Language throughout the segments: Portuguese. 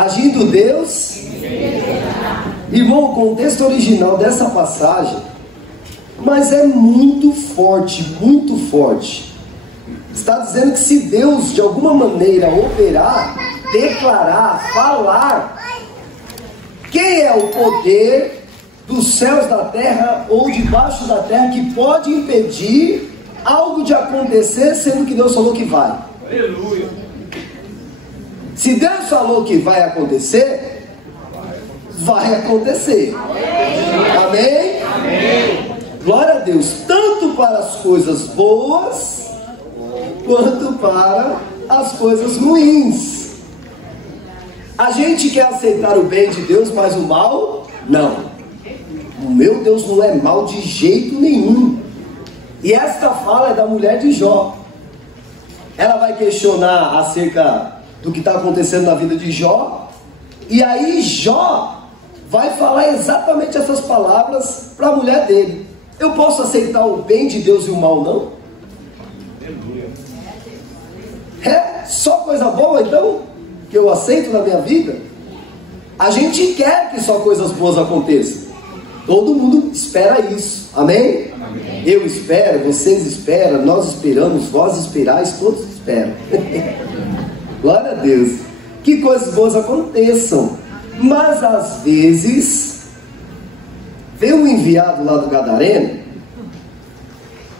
Agindo Deus. Irmão, o contexto original dessa passagem, mas é muito forte, muito forte. Está dizendo que se Deus de alguma maneira operar, declarar, falar, quem é o poder dos céus, da terra ou debaixo da terra que pode impedir algo de acontecer, sendo que Deus falou que vai? Aleluia. Se Deus falou que vai acontecer, vai acontecer. Amém? Amém. Glória a Deus, tanto para as coisas boas quanto para as coisas ruins. A gente quer aceitar o bem de Deus, mas o mal, não. O meu Deus não é mal de jeito nenhum. E esta fala é da mulher de Jó. Ela vai questionar acerca do que está acontecendo na vida de Jó. E aí Jó vai falar exatamente essas palavras para a mulher dele. Eu posso aceitar o bem de Deus e o mal não? É só coisa boa então que eu aceito na minha vida? A gente quer que só coisas boas aconteçam. Todo mundo espera isso. Amém? Amém. Eu espero, vocês esperam, nós esperamos, vós esperais, todos esperam. Glória a Deus. Que coisas boas aconteçam. Mas às vezes vem um enviado lá do Gadareno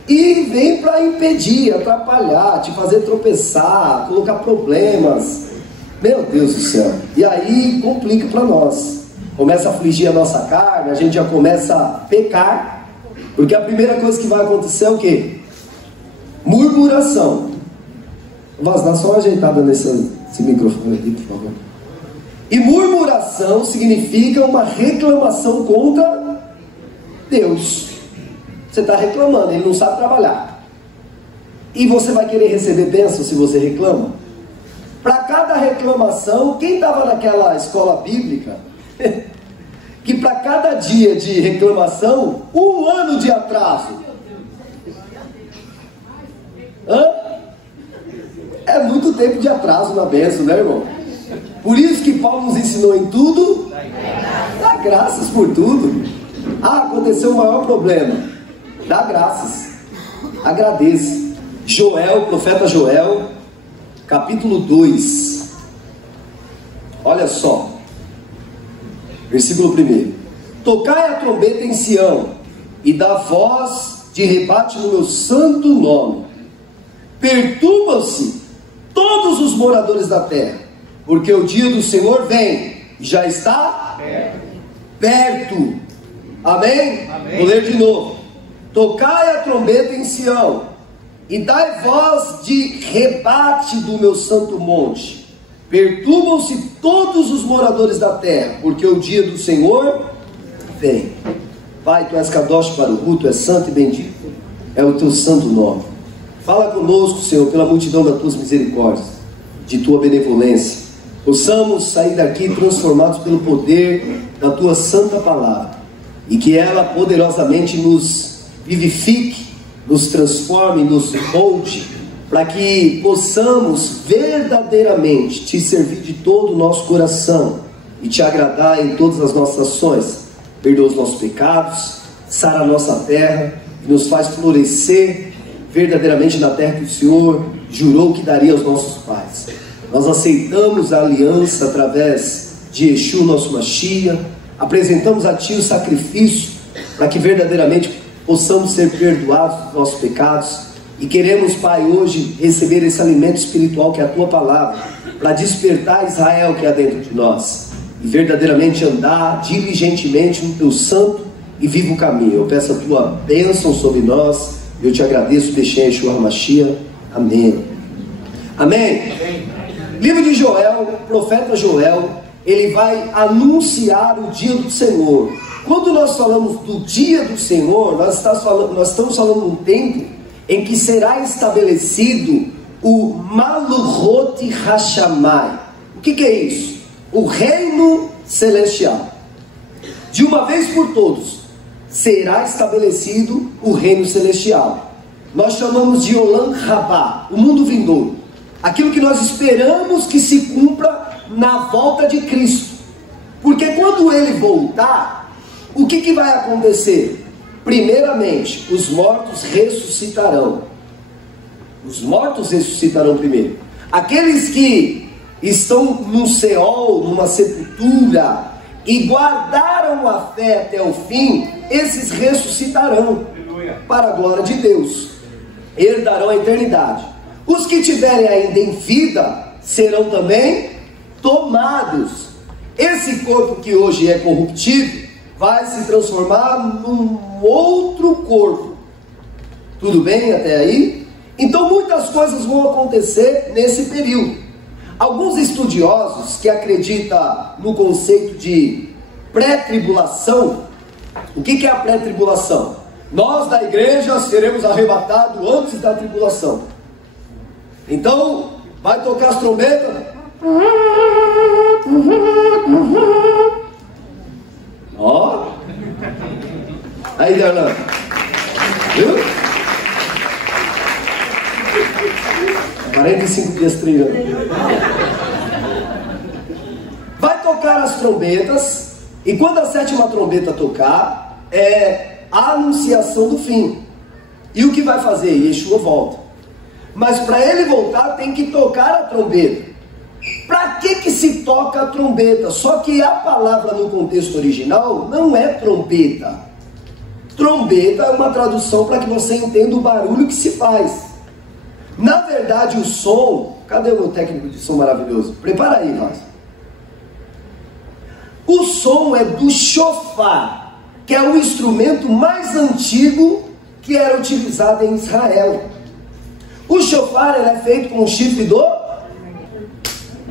e vem para impedir, atrapalhar, te fazer tropeçar, colocar problemas. Meu Deus do céu. E aí complica para nós. Começa a afligir a nossa carne, a gente já começa a pecar. Porque a primeira coisa que vai acontecer é o quê? Murmuração. Vaz, dá só uma ajeitada nesse microfone aqui, por favor. E murmuração significa uma reclamação contra Deus. Você está reclamando, ele não sabe trabalhar. E você vai querer receber bênção se você reclama? Para cada reclamação, quem estava naquela escola bíblica, que para cada dia de reclamação, 1 ano de atraso. Hã? É muito tempo de atraso na bênção, né, irmão? Por isso que Paulo nos ensinou em tudo, dá graças por tudo. Ah, aconteceu o maior problema, dá graças, agradeça. Joel, profeta Joel, capítulo 2, olha só, versículo 1: tocai a trombeta em Sião, e dá voz de rebate no meu santo nome. Perturbam-se todos os moradores da terra, porque o dia do Senhor vem, e já está perto. Amém? Amém. Vou ler de novo. Tocai a trombeta em Sião, e dai voz de rebate do meu santo monte. Perturbam-se todos os moradores da terra, porque o dia do Senhor vem. Pai, Tu és Kadosh Baruch, Tu és santo e bendito é o Teu santo nome. Fala conosco, Senhor, pela multidão das Tuas misericórdias, de Tua benevolência. Possamos sair daqui transformados pelo poder da Tua santa palavra, e que ela poderosamente nos vivifique, nos transforme, nos molde, para que possamos verdadeiramente Te servir de todo o nosso coração e Te agradar em todas as nossas ações. Perdoa os nossos pecados, sara a nossa terra e nos faz florescer verdadeiramente na terra que o Senhor jurou que daria aos nossos pais. Nós aceitamos a aliança através de Yeshua, nosso Mashiach, apresentamos a Ti o sacrifício para que verdadeiramente possamos ser perdoados dos nossos pecados. E queremos, Pai, hoje receber esse alimento espiritual que é a Tua palavra, para despertar Israel que há dentro de nós, e verdadeiramente andar diligentemente no Teu santo e vivo caminho. Eu peço a Tua bênção sobre nós, e eu Te agradeço, deixei Yeshua HaMashiach. Amém. Amém. Livro de Joel, profeta Joel, ele vai anunciar o dia do Senhor. Quando nós falamos do dia do Senhor, nós estamos falando de um tempo em que será estabelecido o Maluhot Hashamai. O que é isso? O reino celestial. De uma vez por todos, será estabelecido o reino celestial. Nós chamamos de Olam Rabá, o mundo vindouro. Aquilo que nós esperamos que se cumpra na volta de Cristo. Porque quando ele voltar, o que vai acontecer? Primeiramente, os mortos ressuscitarão. Os mortos ressuscitarão primeiro. Aqueles que estão no Seol, numa sepultura, e guardaram a fé até o fim, esses ressuscitarão para a glória de Deus, herdarão a eternidade. Os que tiverem ainda em vida serão também tomados. Esse corpo que hoje é corruptível vai se transformar num outro corpo. Tudo bem até aí? Então muitas coisas vão acontecer nesse período. Alguns estudiosos que acreditam no conceito de pré-tribulação. O que é a pré-tribulação? Nós da igreja seremos arrebatados antes da tribulação. Então vai tocar as trombetas. Ó, aí, Darlan, viu? 45 dias treinando. Vai tocar as trombetas, e quando a sétima trombeta tocar, é a anunciação do fim. E o que vai fazer? Yeshua volta. Mas para ele voltar tem que tocar a trombeta. Para que se toca a trombeta? Só que a palavra no contexto original não é trombeta. Trombeta é uma tradução para que você entenda o barulho que se faz. Na verdade o som... Cadê o meu técnico de som maravilhoso? Prepara aí, Vaz. O som é do shofar, que é o instrumento mais antigo que era utilizado em Israel. O shofar é feito com o chifre do...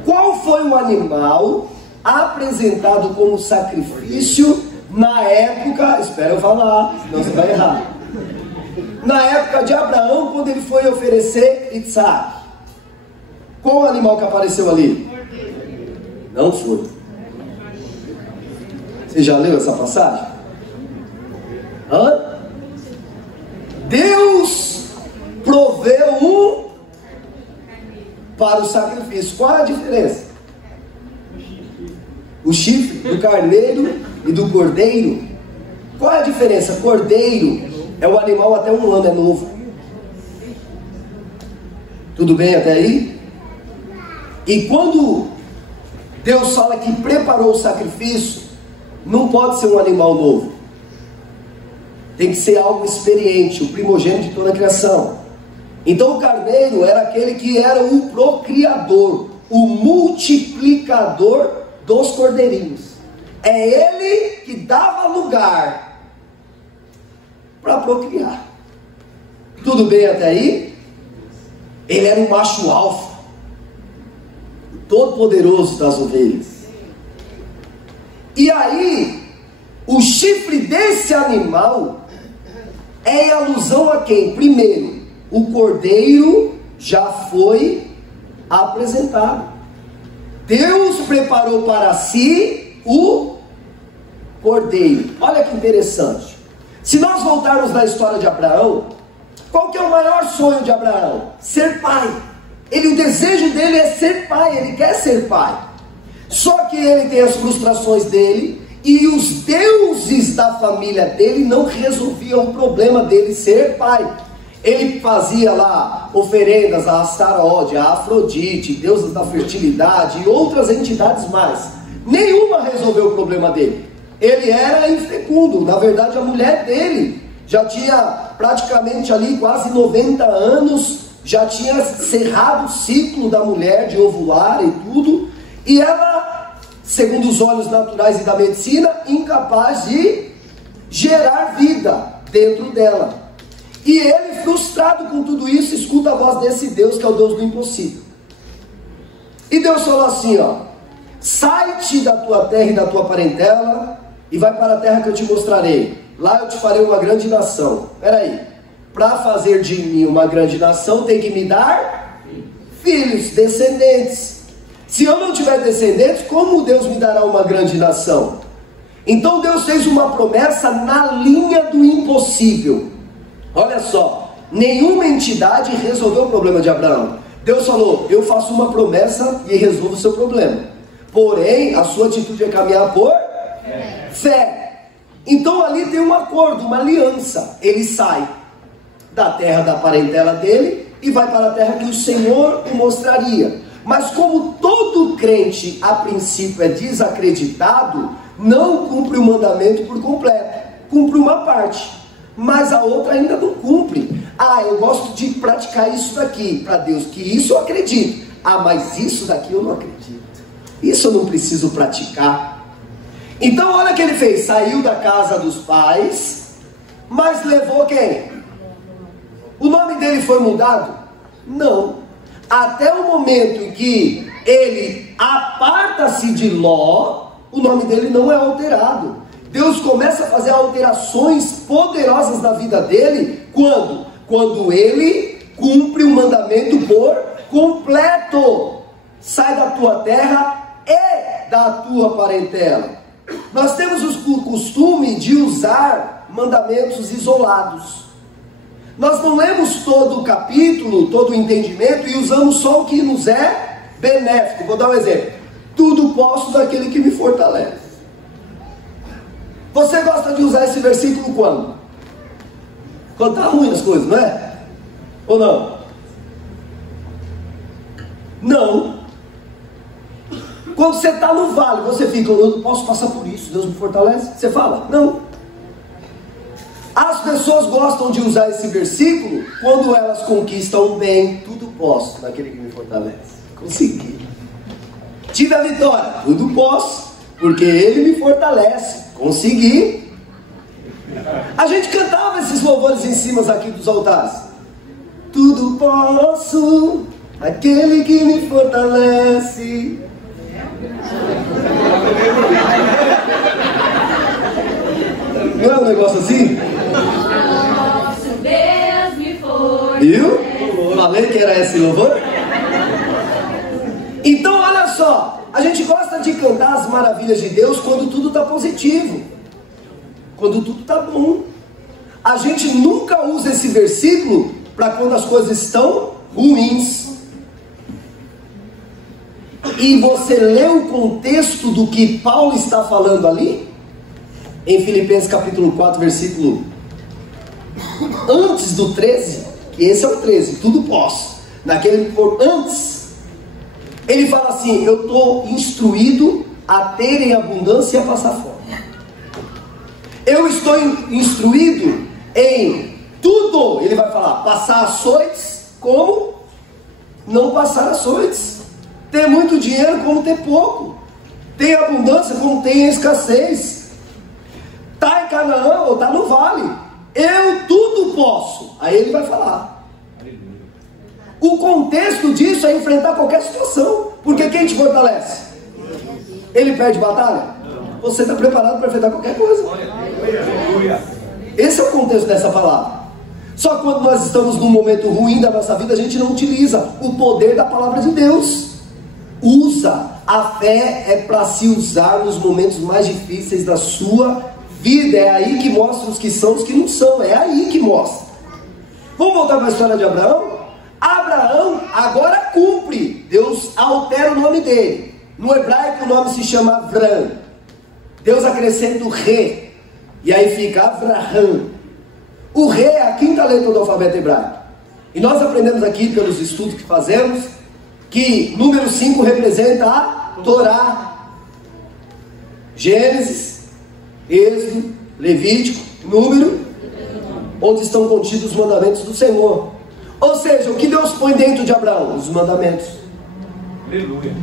Qual foi o animal apresentado como sacrifício na época... Espera eu falar, senão você vai errar. Na época de Abraão, quando ele foi oferecer Isaac. Qual o animal que apareceu ali? Não foi. Você já leu essa passagem? Hã? Deus proveu para o sacrifício. Qual é a diferença? O chifre do carneiro e do cordeiro. Qual é a diferença? Cordeiro é o animal até 1 ano, é novo. Tudo bem até aí? E quando Deus fala que preparou o sacrifício, não pode ser um animal novo. Tem que ser algo experiente, o primogênito de toda a criação. Então o carneiro era aquele que era o procriador, o multiplicador dos cordeirinhos. É ele que dava lugar para procriar. Tudo bem até aí? Ele era um macho alfa, todo poderoso das ovelhas. E aí, o chifre desse animal é em alusão a quem? Primeiro, o cordeiro já foi apresentado. Deus preparou para si o cordeiro. Olha que interessante. Se nós voltarmos na história de Abraão, qual que é o maior sonho de Abraão? Ser pai. O desejo dele é ser pai, ele quer ser pai. Só que ele tem as frustrações dele, e os deuses da família dele não resolviam o problema dele ser pai. Ele fazia lá oferendas a Astarote, a Afrodite, deusas da fertilidade e outras entidades mais. Nenhuma resolveu o problema dele. Ele era infecundo. Na verdade, a mulher dele já tinha praticamente ali quase 90 anos, já tinha cerrado o ciclo da mulher de ovular e tudo, e ela, segundo os olhos naturais e da medicina, incapaz de gerar vida dentro dela. E ele, frustrado com tudo isso, escuta a voz desse Deus, que é o Deus do impossível. E Deus falou assim, ó: sai-te da tua terra e da tua parentela, e vai para a terra que eu te mostrarei. Lá eu te farei uma grande nação. Espera aí, para fazer de mim uma grande nação, tem que me dar filhos, descendentes. Se eu não tiver descendentes, como Deus me dará uma grande nação? Então Deus fez uma promessa na linha do impossível. Olha só, nenhuma entidade resolveu o problema de Abraão. Deus falou: eu faço uma promessa e resolvo o seu problema. porém a sua atitude é caminhar por fé. Então ali tem um acordo, uma aliança. Ele sai da terra da parentela dele e vai para a terra que o Senhor o mostraria. Mas como todo crente a princípio é desacreditado, não cumpre o mandamento por completo, cumpre uma parte, mas a outra ainda não cumpre. Ah, eu gosto de praticar isso daqui para Deus, que isso eu acredito. Ah, mas isso daqui eu não acredito, isso eu não preciso praticar. Então olha o que ele fez, saiu da casa dos pais, mas levou quem? O nome dele foi mudado? Não. Até o momento em que ele aparta-se de Ló, o nome dele não é alterado. Deus começa a fazer alterações poderosas na vida dele, quando? Quando ele cumpre o mandamento por completo. Sai da tua terra e da tua parentela. Nós temos o costume de usar mandamentos isolados. Nós não lemos todo o capítulo, todo o entendimento e usamos só o que nos é benéfico. Vou dar um exemplo. Tudo posso daquele que me fortalece. Você gosta de usar esse versículo quando? Quando está ruim as coisas, não é? Ou não? Não. Quando você está no vale, você fica, eu não posso passar por isso, Deus me fortalece. Você fala, não. As pessoas gostam de usar esse versículo quando elas conquistam um bem. Tudo posso naquele que me fortalece. Consegui. Tive a vitória. Tudo posso, porque Ele me fortalece. Consegui. A gente cantava esses louvores em cima aqui dos altares. Tudo posso, aquele que me fortalece. Não é um negócio assim? Nosso Deus me fortalece. Viu? Falei que era esse louvor? Então olha só, a gente gosta de cantar as maravilhas de Deus quando tudo está positivo, quando tudo está bom. A gente nunca usa esse versículo para quando as coisas estão ruins. E você lê o contexto do que Paulo está falando ali? Em Filipenses capítulo 4, versículo antes do 13, que esse é o 13, tudo posso. Naquele antes, ele fala assim, eu estou instruído a ter em abundância e a passar fome. Eu estou instruído em tudo, ele vai falar, passar açoites, como não passar açoites. Ter muito dinheiro, como ter pouco. Ter abundância, como ter escassez. Está em Canaã ou está no vale, eu tudo posso. Aí ele vai falar. O contexto disso é enfrentar qualquer situação. Porque quem te fortalece? Ele perde batalha? Você está preparado para enfrentar qualquer coisa. Esse é o contexto dessa palavra. Só que quando nós estamos num momento ruim da nossa vida, a gente não utiliza o poder da palavra de Deus. Usa. A fé é para se usar nos momentos mais difíceis da sua vida. É aí que mostra os que são, os que não são. É aí que mostra. Vamos voltar para a história de Abraão? Abraão agora cumpre. Deus altera o nome dele. No hebraico o nome se chama Avram. Deus acrescenta o Re. E aí fica Avraham. O Re é a quinta letra do alfabeto hebraico. E nós aprendemos aqui pelos estudos que fazemos que número 5 representa a Torá. Gênesis, Êxodo, Levítico, Número, onde estão contidos os mandamentos do Senhor. Ou seja, o que Deus põe dentro de Abraão? Os mandamentos. Aleluia.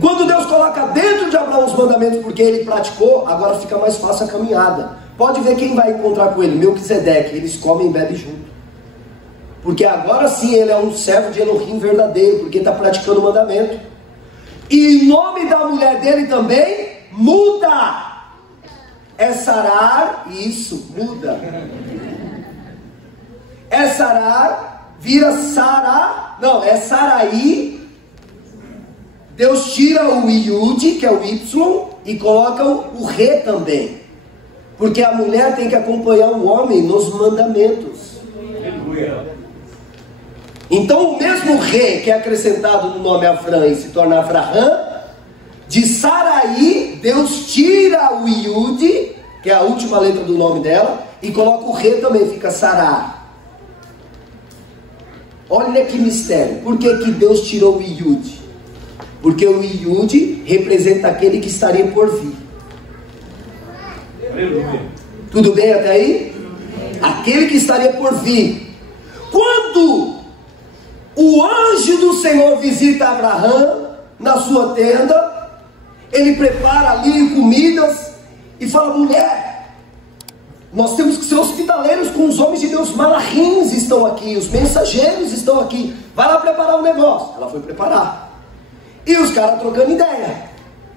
Quando Deus coloca dentro de Abraão os mandamentos porque ele praticou, agora fica mais fácil a caminhada. Pode ver quem vai encontrar com ele, Melquisedeque, eles comem e bebem junto. Porque agora sim ele é um servo de Elohim verdadeiro, porque está praticando o mandamento. E o nome da mulher dele também muda. É Sarar, isso, muda. É Sarar, vira Sará, não, é Saraí. Deus tira o Iud, que é o Y, e coloca o Re também. Porque a mulher tem que acompanhar o homem nos mandamentos. Aleluia. Então o mesmo Re que é acrescentado no nome Avram e se torna Avraham, De Sarai, Deus tira o Iude, que é a última letra do nome dela, e coloca o Re também, fica Sará. Olha que mistério. Por que que Deus tirou o Iude? Porque o Iude representa aquele que estaria por vir. Aleluia. Tudo bem até aí? Aquele que estaria por vir. Quando o anjo do Senhor visita Abraão na sua tenda, ele prepara ali comidas e fala: mulher, nós temos que ser hospitaleiros com os homens de Deus. Malachins estão aqui, os mensageiros estão aqui, vai lá preparar o negócio. Ela foi preparar, e os caras trocando ideia.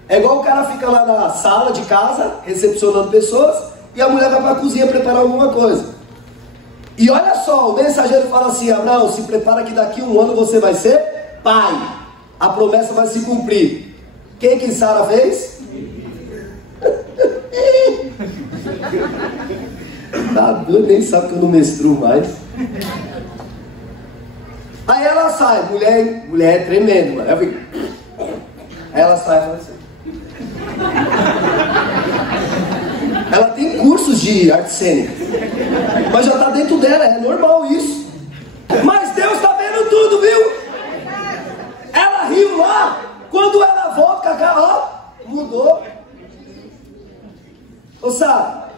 É igual o cara fica lá na sala de casa recepcionando pessoas, e a mulher vai para a cozinha preparar alguma coisa. E olha só, o mensageiro fala assim: Abraão, se prepara que daqui 1 ano você vai ser pai, a promessa vai se cumprir. O que Sara fez? Tá doido, nem sabe que eu não menstruo mais. Aí ela sai, mulher é tremendo, mano. Aí ela sai e fala assim. Ela tem cursos de arte cênica, mas já está dentro dela, é normal isso. Mas Deus está vendo tudo, viu? Ela riu lá, quando ela volta com a cara, ó, mudou. Ô Sara,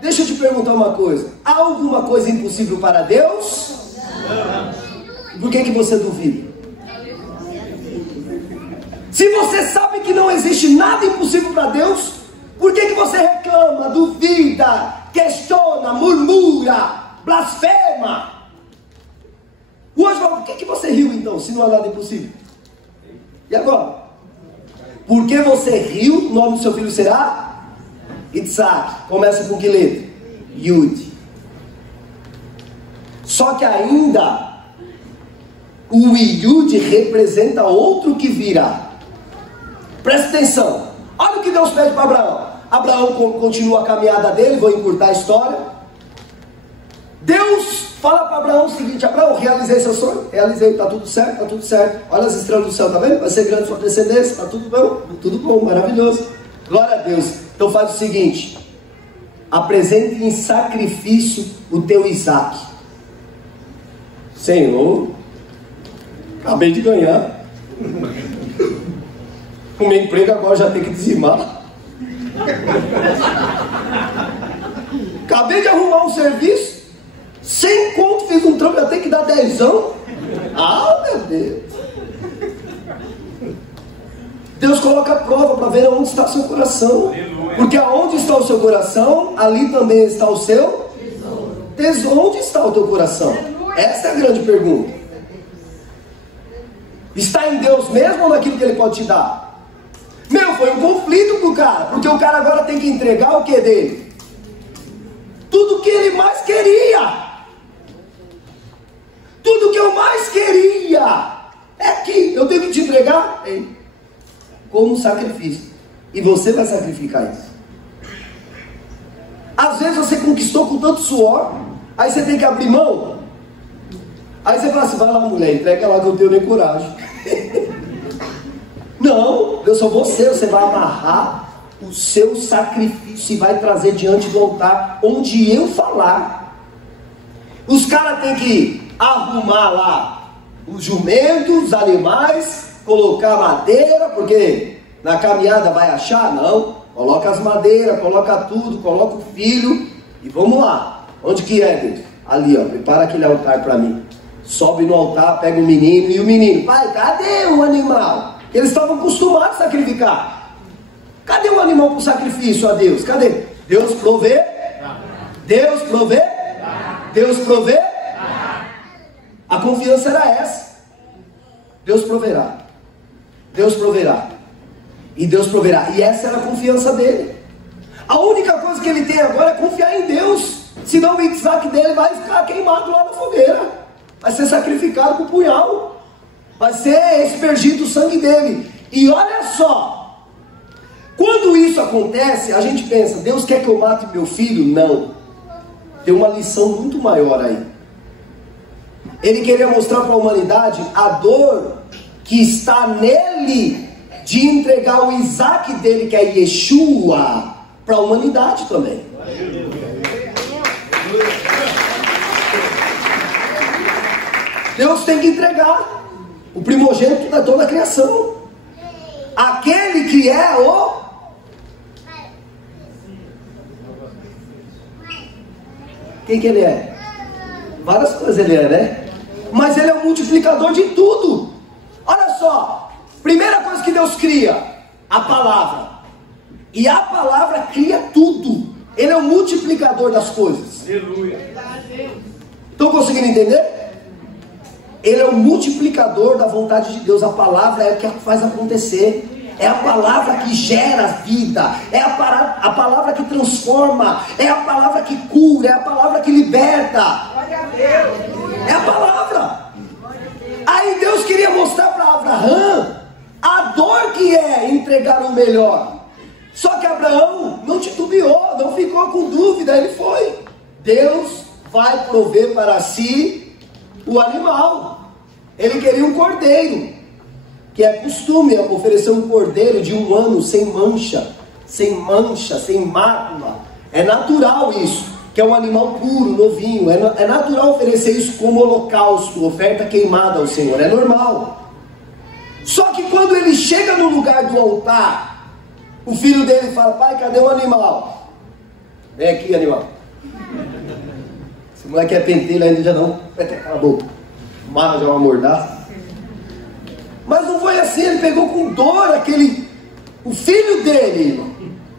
deixa eu te perguntar uma coisa: há alguma coisa impossível para Deus? Por que você duvida? Se você sabe que não existe nada impossível para Deus, por que você reclama, duvida, questiona, murmura, blasfema? O anjo fala: por que você riu então, se não há nada impossível? E agora? Por que você riu? O nome do seu filho será Isaac. Começa com que letra? Yud. Só que ainda o Yud representa outro que virá. Presta atenção. Olha o que Deus pede para Abraão. Abraão continua a caminhada dele, vou encurtar a história. Deus fala para Abraão o seguinte: Abraão, realizei seu sonho? Realizei, está tudo certo, está tudo certo. Olha as estrelas do céu, tá vendo? Vai ser grande sua descendência, está tudo bom, maravilhoso. Glória a Deus. Então faz o seguinte: apresente em sacrifício o teu Isaac. Senhor, acabei de ganhar. O meu emprego agora já tem que dizimar. Acabei de arrumar um serviço, 100 conto, fiz um trampo, já tem que dar 10ão. Ah, meu Deus. Deus coloca a prova para ver onde está o seu coração. Porque aonde está o seu coração, ali também está o seu tesouro. Onde está o teu coração? Essa é a grande pergunta. Está em Deus mesmo ou naquilo que Ele pode te dar? Meu, foi um conflito pro cara, porque o cara agora tem que entregar o que dele? Tudo que ele mais queria. Tudo que eu mais queria é que eu tenho que te entregar como sacrifício. E você vai sacrificar isso. Às vezes você conquistou com tanto suor, aí você tem que abrir mão. Aí você fala assim: vai lá, mulher, entrega lá que eu não tenho nem coragem. Não, eu sou você vai amarrar o seu sacrifício e vai trazer diante do altar, onde eu falar. Os caras têm que arrumar lá os jumentos, os animais, colocar madeira, porque na caminhada vai achar? Não, coloca as madeiras, coloca tudo, coloca o filho e vamos lá. Onde que é, Deus? Ali, ó, prepara aquele altar para mim. Sobe no altar, pega o menino, e o menino: pai, cadê o animal? Eles estavam acostumados a sacrificar. Cadê o animal para o sacrifício a Deus? Cadê? Deus provê? Deus provê? Deus provê? A confiança era essa. Deus proverá. Deus proverá. E Deus proverá. E essa era a confiança dele. A única coisa que ele tem agora é confiar em Deus. Senão o Isaac dele vai ficar queimado lá na fogueira. Vai ser sacrificado com o punhal. Vai ser espergido o sangue dele. E olha só, quando isso acontece, a gente pensa: Deus quer que eu mate meu filho? Não. Tem uma lição muito maior aí. Ele queria mostrar para a humanidade a dor que está nele de entregar o Isaac dele, que é Yeshua, para a humanidade também. Deus tem que entregar o primogênito da toda a criação, aquele que é o... Quem que ele é? Várias coisas ele é, né? Mas ele é o multiplicador de tudo. Olha só, primeira coisa que Deus cria, a palavra. E a palavra cria tudo. Ele é o multiplicador das coisas. Aleluia. Estão conseguindo entender? Ele é o multiplicador da vontade de Deus. A palavra é o que faz acontecer. É a palavra que gera vida. É a palavra que transforma. É a palavra que cura. É a palavra que liberta. É a palavra. Aí Deus queria mostrar para Abraão a dor que é entregar o melhor. Só que Abraão não titubeou, não ficou com dúvida, ele foi. Deus vai prover para si o animal. Ele queria um cordeiro, que é costume oferecer um cordeiro de 1 ano, sem mancha, sem mácula. É natural isso, que é um animal puro, novinho. É natural oferecer isso como holocausto, oferta queimada ao Senhor, é normal. Só que quando ele chega no lugar do altar, o filho dele fala: pai, cadê o animal? Vem aqui, animal. Esse moleque é pentelho ainda, já não. Cala a boca. Marra já uma mordaça. Mas não foi assim, ele pegou com dor o filho dele, irmão.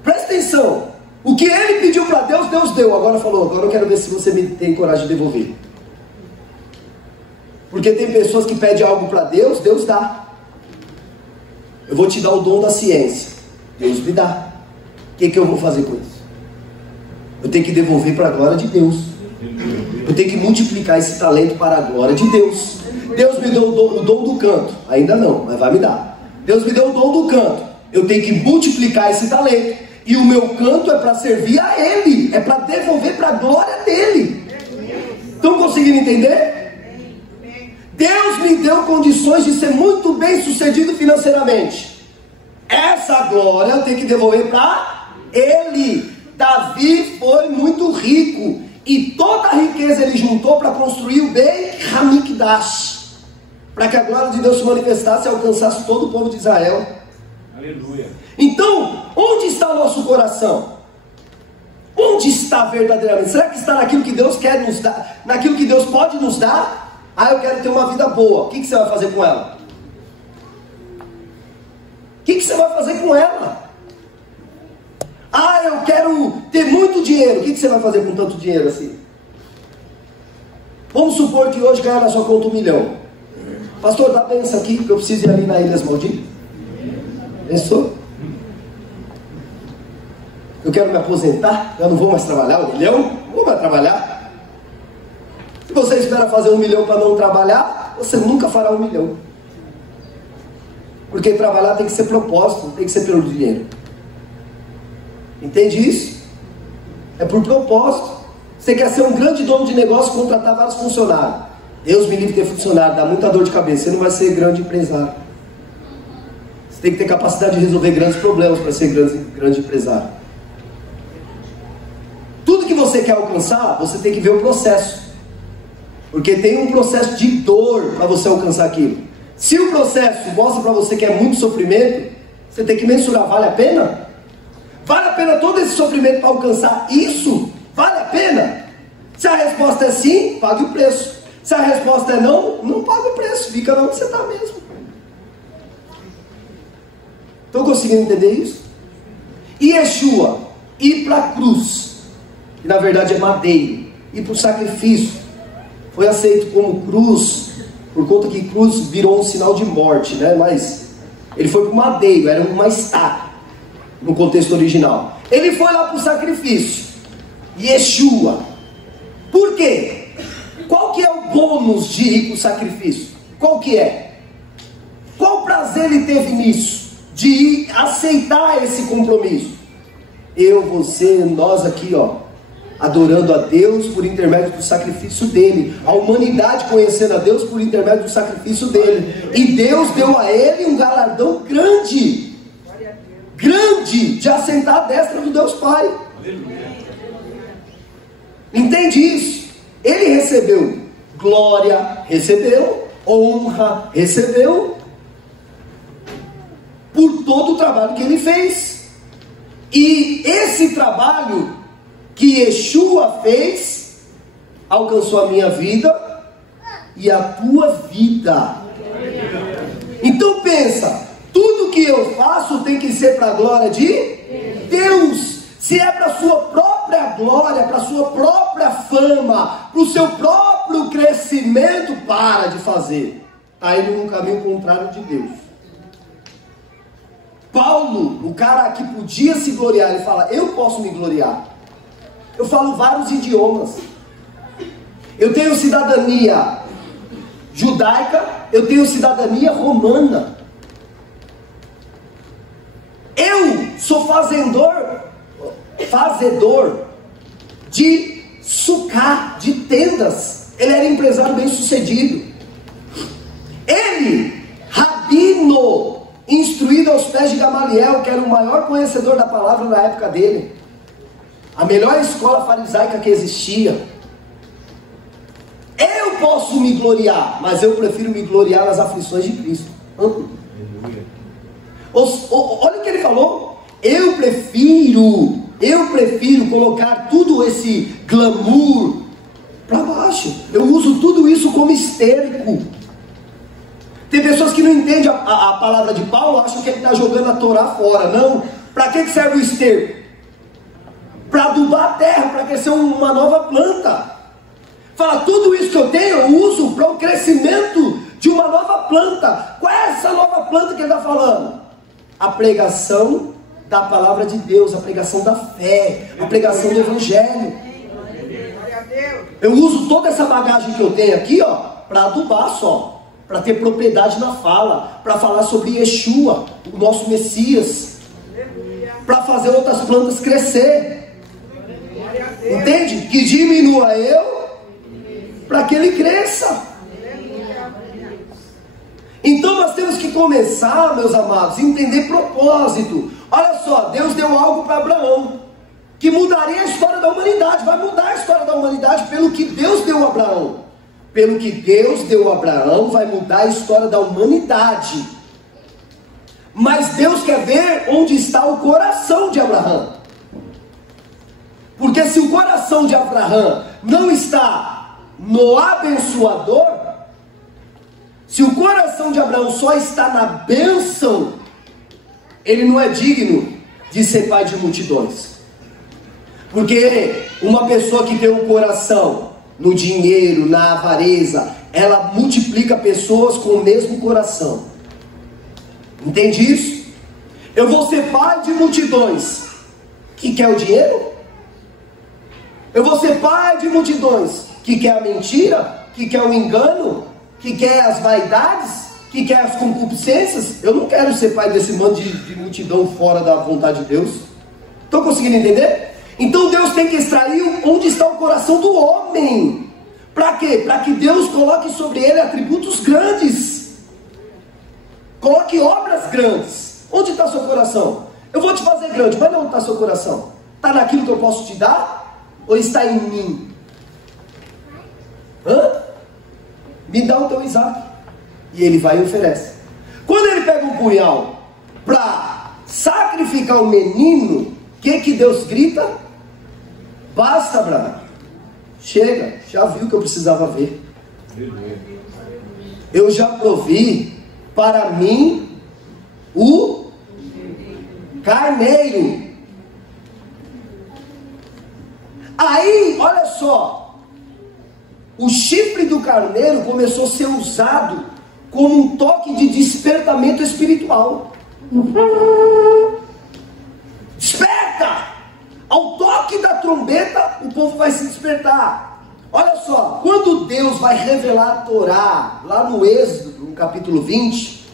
Presta atenção. O que ele pediu para Deus, Deus deu. Agora falou: agora eu quero ver se você me tem coragem de devolver. Porque tem pessoas que pedem algo para Deus, Deus dá. Eu vou te dar o dom da ciência, Deus me dá. O que eu vou fazer com isso? Eu tenho que devolver para a glória de Deus. Eu tenho que multiplicar esse talento para a glória de Deus. Deus me deu o dom do canto. Ainda não, mas vai me dar. Deus me deu o dom do canto. Eu tenho que multiplicar esse talento. E o meu canto é para servir a Ele. É para devolver para a glória dEle. Estão conseguindo entender? Deus me deu condições de ser muito bem sucedido financeiramente. Essa glória eu tenho que devolver para Ele. Davi foi muito rico, e toda a riqueza ele juntou para construir o Beit Hamikdash, para que a glória de Deus se manifestasse e alcançasse todo o povo de Israel. Aleluia. Então, onde está o nosso coração? Onde está verdadeiramente? Será que está naquilo que Deus quer nos dar? Naquilo que Deus pode nos dar? Ah, eu quero ter uma vida boa. O que você vai fazer com ela? O que você vai fazer com ela? Ah, eu quero ter muito dinheiro. O que você vai fazer com tanto dinheiro assim? Vamos supor que hoje caiu na sua conta 1 milhão. Pastor, dá benção aqui, que eu preciso ir ali na Ilhas Malditas. Pensou? Eu quero me aposentar, eu não vou mais trabalhar 1 milhão, não vou mais trabalhar. Se você espera fazer 1 milhão para não trabalhar, você nunca fará 1 milhão. Porque trabalhar tem que ser propósito, não tem que ser pelo dinheiro. Entende isso? É por propósito. Você quer ser um grande dono de negócio, contratar vários funcionários. Deus me livre de ter funcionário, dá muita dor de cabeça. Você não vai ser grande empresário. Você tem que ter capacidade de resolver grandes problemas para ser grande empresário. Tudo que você quer alcançar, você tem que ver o processo. Porque tem um processo de dor para você alcançar aquilo. Se o processo mostra para você que é muito sofrimento, você tem que mensurar: vale a pena? Vale a pena todo esse sofrimento para alcançar isso? Vale a pena? Se a resposta é sim, pague o preço. Se a resposta é não, não pague o preço. Fica onde você está mesmo. Estão conseguindo entender isso? E Yeshua, ir para a cruz, que na verdade é madeiro, ir para o sacrifício, foi aceito como cruz, por conta que cruz virou um sinal de morte, né? Mas ele foi para o madeiro, era uma estaca, no contexto original. Ele foi lá para o sacrifício, Yeshua. Por quê? Qual que é o bônus de ir para o sacrifício? Qual que é? Qual prazer ele teve nisso? De ir aceitar esse compromisso? Eu, você, nós aqui, ó, adorando a Deus por intermédio do sacrifício dele, a humanidade conhecendo a Deus por intermédio do sacrifício dele, e Deus deu a ele um galardão grande, de assentar à destra do Deus Pai. Entende isso? Ele recebeu glória, recebeu honra, recebeu por todo o trabalho que ele fez. E esse trabalho que Yeshua fez alcançou a minha vida e a tua vida. Então pensa, tudo que eu faço tem que ser para a glória de Deus. Se é para a sua própria glória, para a sua própria fama, para o seu próprio crescimento, para de fazer. Está indo num caminho contrário de Deus. Paulo, o cara que podia se gloriar, ele fala, eu posso me gloriar. Eu falo vários idiomas. Eu tenho cidadania judaica, eu tenho cidadania romana. Eu sou fazedor de sucá, de tendas. Ele era empresário bem sucedido. Ele, rabino, instruído aos pés de Gamaliel, que era o maior conhecedor da palavra na época dele, a melhor escola farisaica que existia. Eu posso me gloriar, mas eu prefiro me gloriar nas aflições de Cristo. Olha o que ele falou. Eu prefiro colocar tudo esse glamour para baixo. Eu uso tudo isso como esterco. Tem pessoas que não entendem a palavra de Paulo, acham que ele está jogando a Torá fora. Não. Para que serve o esterco? Para adubar a terra, para crescer uma nova planta. Fala, tudo isso que eu tenho, eu uso para o crescimento de uma nova planta. Qual é essa nova planta que ele está falando? A pregação da palavra de Deus, a pregação da fé, a pregação do Evangelho. Eu uso toda essa bagagem que eu tenho aqui, ó, para adubar só, para ter propriedade na fala, para falar sobre Yeshua, o nosso Messias, para fazer outras plantas crescer. Entende? Que diminua eu, para que ele cresça. Então nós temos que começar, meus amados, a entender propósito. Olha só, Deus deu algo para Abraão, que mudaria a história da humanidade. Vai mudar a história da humanidade pelo que Deus deu a Abraão. Pelo que Deus deu a Abraão, vai mudar a história da humanidade. Mas Deus quer ver onde está o coração de Abraão. Porque se o coração de Abraão não está no abençoador, se o coração de Abraão só está na bênção, ele não é digno de ser pai de multidões. Porque uma pessoa que tem um coração no dinheiro, na avareza, ela multiplica pessoas com o mesmo coração. Entende isso? Eu vou ser pai de multidões que quer o dinheiro? Eu vou ser pai de multidões que quer a mentira, que quer o engano, que quer as vaidades, que quer as concupiscências? Eu não quero ser pai desse monte de multidão fora da vontade de Deus. Estão conseguindo entender? Então Deus tem que extrair onde está o coração do homem. Para quê? Para que Deus coloque sobre ele atributos grandes. Coloque obras grandes. Onde está seu coração? Eu vou te fazer grande, mas onde está seu coração? Está naquilo que eu posso te dar? Ou está em mim? Me dá o teu Isaac. E ele vai e oferece. Quando ele pega um punhal para sacrificar o menino, o que Deus grita? Basta, Abraão. Chega, já viu o que eu precisava ver. Eu já provi para mim o carneiro. Aí, olha só, o chifre do carneiro começou a ser usado como um toque de despertamento espiritual. Desperta! Ao toque da trombeta, o povo vai se despertar. Olha só, quando Deus vai revelar a Torá, lá no Êxodo, no capítulo 20,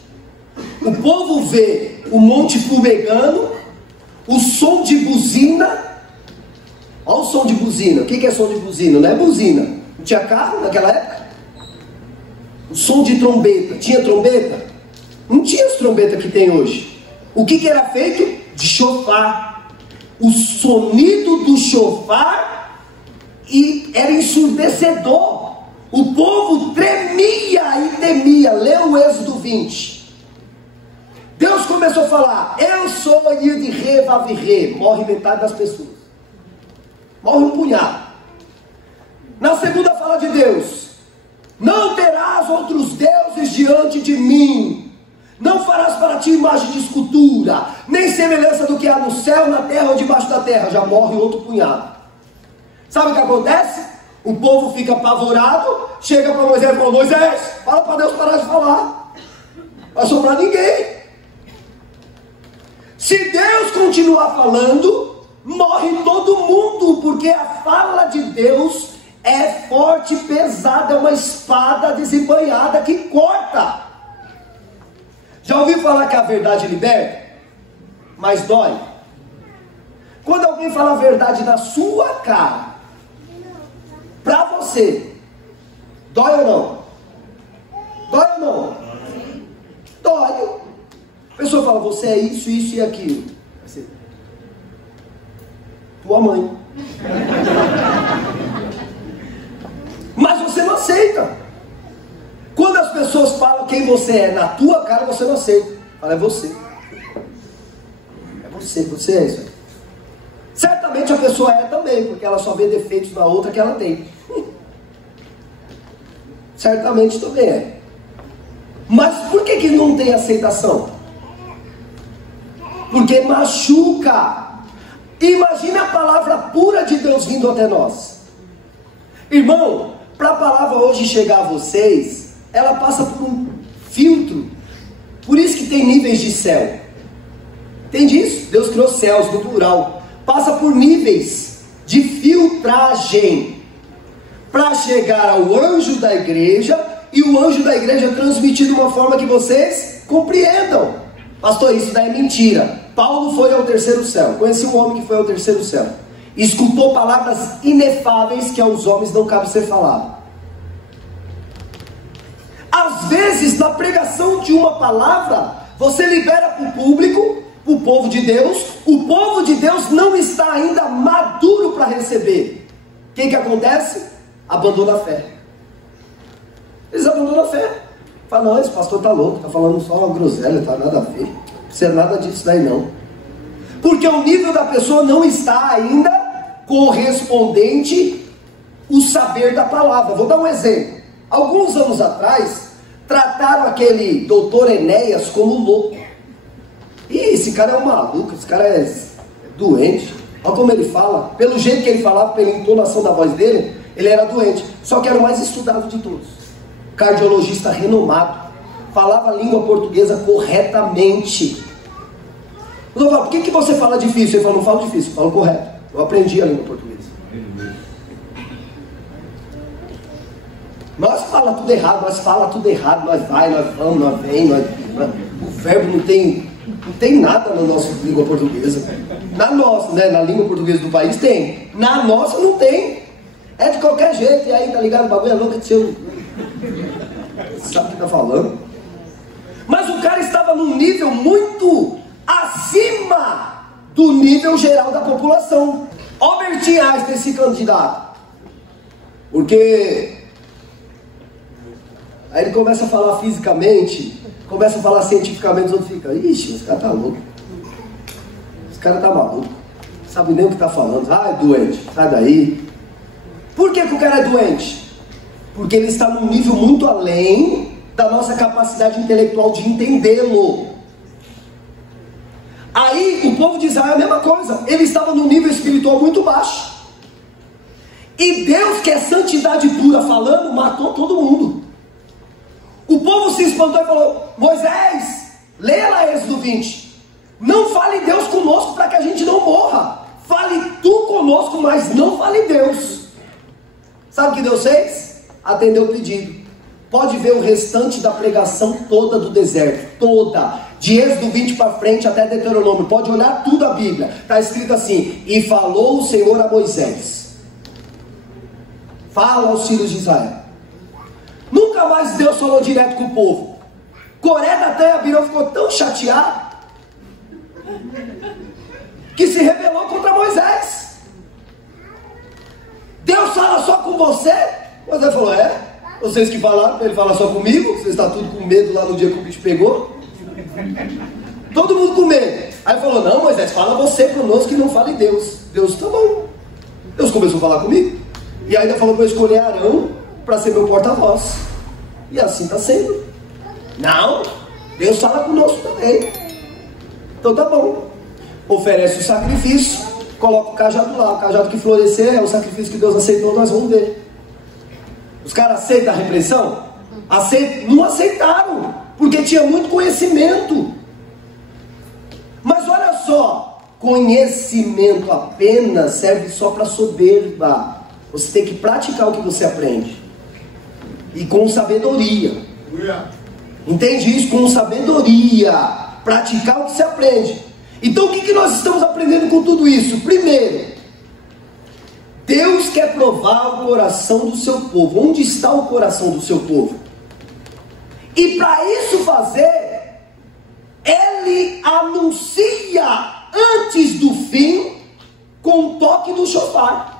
o povo vê o monte fumegando, o som de buzina, Olha o som de buzina. O que é som de buzina? Não é buzina. Não tinha carro naquela época? O som de trombeta. Tinha trombeta? Não tinha as trombetas que tem hoje. O que era feito? De chofar. O sonido do chofar era ensurdecedor. O povo tremia e temia. Lê o Êxodo 20. Deus começou a falar: eu sou Yud-Re, Vav-Re. Morre metade das pessoas. Morre um punhado. Na segunda fala de Deus: não terás outros deuses diante de mim. Não farás para ti imagem de escultura, nem semelhança do que há no céu, na terra ou debaixo da terra. Já morre outro punhado. Sabe o que acontece? O povo fica apavorado, chega para Moisés e fala: Moisés, fala para Deus parar de falar. Não vai sobrar ninguém. Se Deus continuar falando, morre todo mundo, porque a fala de Deus é forte, pesada, é uma espada desembanhada que corta. Já ouviu falar que a verdade liberta? Mas dói. Quando alguém fala a verdade na sua cara, pra você, dói ou não? Dói ou não? Dói. A pessoa fala: você é isso, isso e aquilo. Você: tua mãe. Mas você não aceita. Quando as pessoas falam quem você é na tua cara, você não aceita. Fala: é você. É você é isso aí. Certamente a pessoa é também, porque ela só vê defeitos na outra que ela tem. Certamente também é. Mas por que não tem aceitação? Porque machuca. Imagine a palavra pura de Deus vindo até nós. Irmão, para a palavra hoje chegar a vocês, ela passa por um filtro. Por isso que tem níveis de céu. Entende isso? Deus criou céus no plural. Passa por níveis de filtragem para chegar ao anjo da igreja, e o anjo da igreja transmitir de uma forma que vocês compreendam. Pastor, isso daí é mentira. Paulo foi ao terceiro céu. Conheci um homem que foi ao terceiro céu. Escutou palavras inefáveis que aos homens não cabe ser falado. Às vezes, na pregação de uma palavra, você libera para o público, para o povo de Deus. O povo de Deus não está ainda maduro para receber. O que acontece? Abandona a fé. Eles abandonam a fé. Fala: não, esse pastor está louco, está falando só uma groselha, está nada a ver. Não precisa nada disso daí não. Porque o nível da pessoa não está ainda correspondente o saber da palavra. Vou dar um exemplo. Alguns anos atrás, trataram aquele doutor Enéas como louco. E esse cara é um maluco, esse cara é doente. Olha como ele fala. Pelo jeito que ele falava, pela entonação da voz dele, ele era doente. Só que era o mais estudado de todos. Cardiologista renomado. Falava a língua portuguesa corretamente. Eu falo: por que você fala difícil? Ele falou: não falo difícil, falo correto. Eu aprendi a língua portuguesa. Nós fala tudo errado, nós fala tudo errado, nós vai, nós vamos, nós vem, o verbo não tem nada na nossa língua portuguesa. Na nossa, né, na língua portuguesa do país tem. Na nossa não tem. É de qualquer jeito, e aí, tá ligado? O bagulho é louco de seu. Sabe o que tá falando? Mas o cara estava num nível muito acima do nível geral da população. Albert Einstein, esse candidato. Porque aí ele começa a falar fisicamente, começa a falar cientificamente, os outros ficam: ixi, esse cara tá louco. Esse cara tá maluco. Não sabe nem o que tá falando. Ah, é doente, sai daí. Por que o cara é doente? Porque ele está num nível muito além da nossa capacidade intelectual de entendê-lo. Aí o povo de Israel é a mesma coisa. Ele estava num nível espiritual muito baixo. E Deus, que é santidade pura falando, matou todo mundo. O povo se espantou e falou: Moisés, leia lá Êxodo 20. Não fale Deus conosco para que a gente não morra. Fale tu conosco, mas não fale Deus. Sabe o que Deus fez? Atendeu o pedido. Pode ver o restante da pregação toda do deserto. Toda. De Êxodo 20 para frente até Deuteronômio, pode olhar tudo a Bíblia, está escrito assim: e falou o Senhor a Moisés. Fala aos filhos de Israel. Nunca mais Deus falou direto com o povo. Coré, Datã e Abirão ficou tão chateado que se rebelou contra Moisés. Deus fala só com você? Moisés falou: vocês que falaram para ele falar só comigo, vocês estão tudo com medo lá no dia que o bicho pegou. Todo mundo com medo. Aí falou: não, Moisés, fala você conosco, que não fale Deus. Deus, tá bom. Deus começou a falar comigo. E ainda falou para eu escolher Arão para ser meu porta-voz. E assim está sendo. Não, Deus fala conosco também. Então tá bom. Oferece o sacrifício, coloca o cajado lá. O cajado que florescer é o sacrifício que Deus aceitou, nós vamos ver. Os caras aceitam a repressão? Não aceitaram, porque tinha muito conhecimento. Mas olha só, conhecimento apenas serve só para soberba. Você tem que praticar o que você aprende, e com sabedoria. Entende isso? Com sabedoria, praticar o que se aprende. Então o que nós estamos aprendendo com tudo isso? Primeiro, Deus quer provar o coração do seu povo. Onde está o coração do seu povo? E para isso fazer, Ele anuncia antes do fim com o toque do shofar.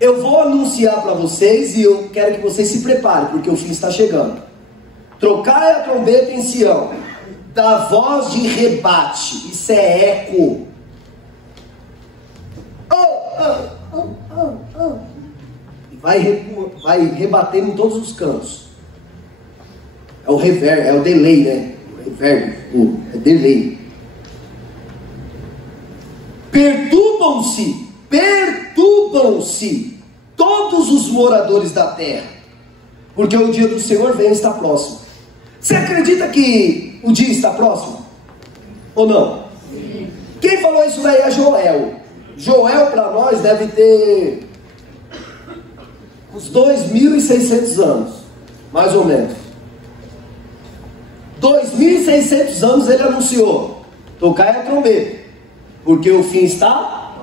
Eu vou anunciar para vocês e eu quero que vocês se preparem, porque o fim está chegando. Trocai a trombeta em Sião, da voz de rebate, isso é eco. E vai rebatendo em todos os cantos. É o reverb, é o delay, né? O reverb, é delay. Perturbam-se todos os moradores da terra, porque o dia do Senhor vem e está próximo. Você acredita que o dia está próximo? Ou não? Sim. Quem falou isso daí é Joel. Joel para nós deve ter uns 2.600 anos, mais ou menos. 2.600 anos ele anunciou: tocai a trombeta, porque o fim está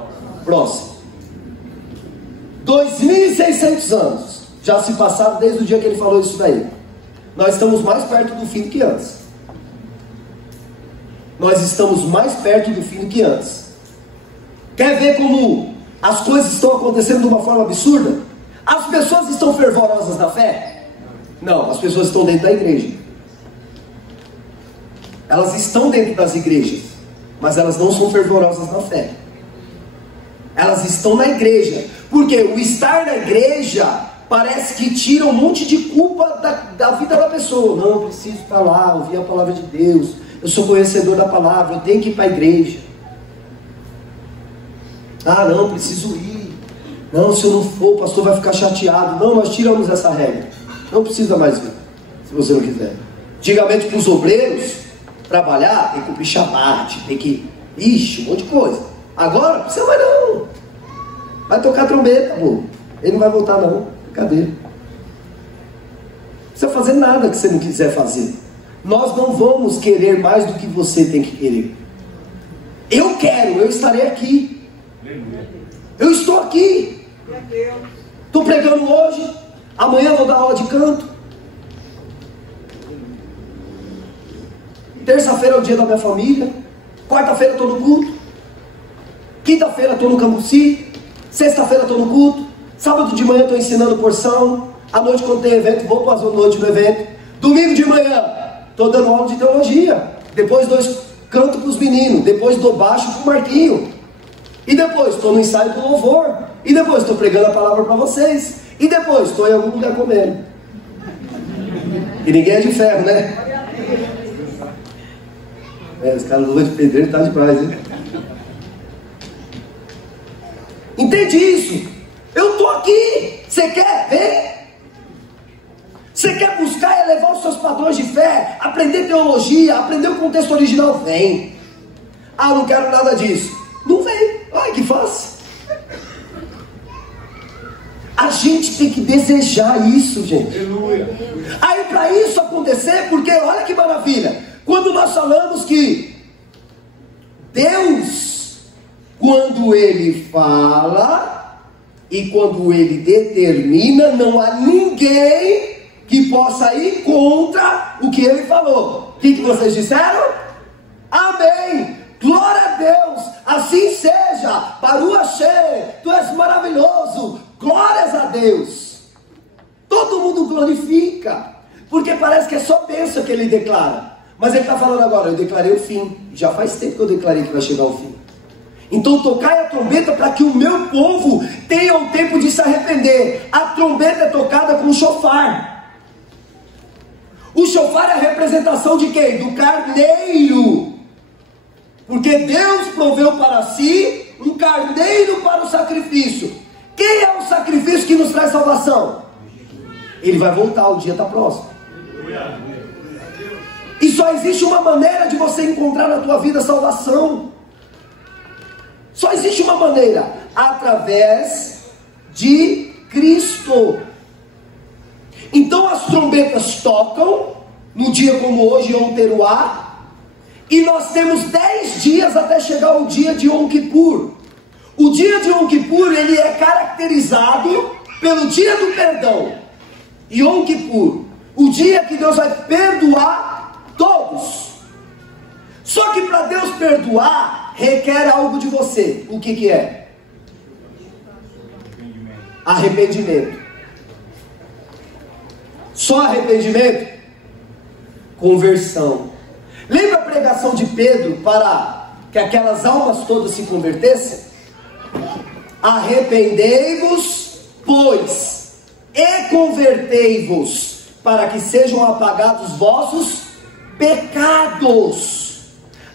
próximo. 2.600 anos já se passaram desde o dia que ele falou isso daí. Nós estamos mais perto do fim do que antes. Nós estamos mais perto do fim do que antes. Quer ver como as coisas estão acontecendo de uma forma absurda? As pessoas estão fervorosas na fé? Não, as pessoas estão dentro da igreja. Elas estão dentro das igrejas, mas elas não são fervorosas na fé. Elas estão na igreja, porque o estar na igreja parece que tira um monte de culpa da vida da pessoa. Não, eu preciso estar lá, ouvir a palavra de Deus, eu sou conhecedor da palavra, eu tenho que ir para a igreja. Ah, não, preciso ir. Não, se eu não for, o pastor vai ficar chateado. Não, nós tiramos essa regra. Não precisa mais vir, se você não quiser. Antigamente, para os obreiros trabalhar, tem que cumprir Shabbat, tem que... Ixi, um monte de coisa. Agora, não precisa mais não. Vai tocar trombeta, pô. Ele não vai voltar não. Cadê? Não precisa fazer nada que você não quiser fazer. Nós não vamos querer mais do que você tem que querer. Eu quero, eu estarei aqui. Eu estou aqui. Estou pregando hoje. Amanhã vou dar aula de canto. Terça-feira é o dia da minha família. Quarta-feira estou no culto. Quinta-feira estou no Cambuci. Sexta-feira estou no culto. Sábado de manhã estou ensinando porção. À noite, quando tem evento, vou para a noite do evento. Domingo de manhã estou dando aula de teologia. Depois canto para os meninos. Depois dou baixo para o Marquinho. E depois estou no ensaio do louvor. E depois estou pregando a palavra para vocês. E depois estou em algum lugar comendo. E ninguém é de ferro, né? Os caras luva de pedreiro tá demais, hein? Entende isso? Eu estou aqui. Você quer? Vem. Você quer buscar e elevar os seus padrões de fé, aprender teologia, aprender o contexto original? Vem. Ah, não quero nada disso. Não vem. Ai, que fácil. A gente tem que desejar isso, gente. Aleluia. Aí para isso acontecer, porque olha que maravilha, Quando nós falamos que Deus, quando Ele fala e quando Ele determina, não há ninguém que possa ir contra o que Ele falou. O que vocês disseram? Amém! Glória a Deus! Assim seja! Baruch Hashem! Tu és maravilhoso! Glórias a Deus! Todo mundo glorifica, porque parece que é só bênção que Ele declara. Mas Ele está falando agora, eu declarei o fim. Já faz tempo que eu declarei que vai chegar o fim. Então tocai a trombeta para que o meu povo tenha o tempo de se arrepender. A trombeta é tocada com o shofar. O shofar é a representação de quem? Do carneiro. Porque Deus proveu para si um carneiro para o sacrifício. Quem é o sacrifício que nos traz salvação? Ele vai voltar, o dia está próximo. E só existe uma maneira de você encontrar na tua vida salvação. Só existe uma maneira, através de Cristo. Então as trombetas tocam, no dia como hoje, Yom Teruah, e nós temos 10 dias até chegar o dia de Yom Kippur. O dia de Yom Kippur, ele é caracterizado pelo dia do perdão. Yom Kippur, o dia que Deus vai perdoar todos. Só que para Deus perdoar, requer algo de você. O que é? Arrependimento. Só arrependimento? Conversão. Lembra a pregação de Pedro para que aquelas almas todas se convertessem? Arrependei-vos, pois, e convertei-vos, para que sejam apagados vossos pecados.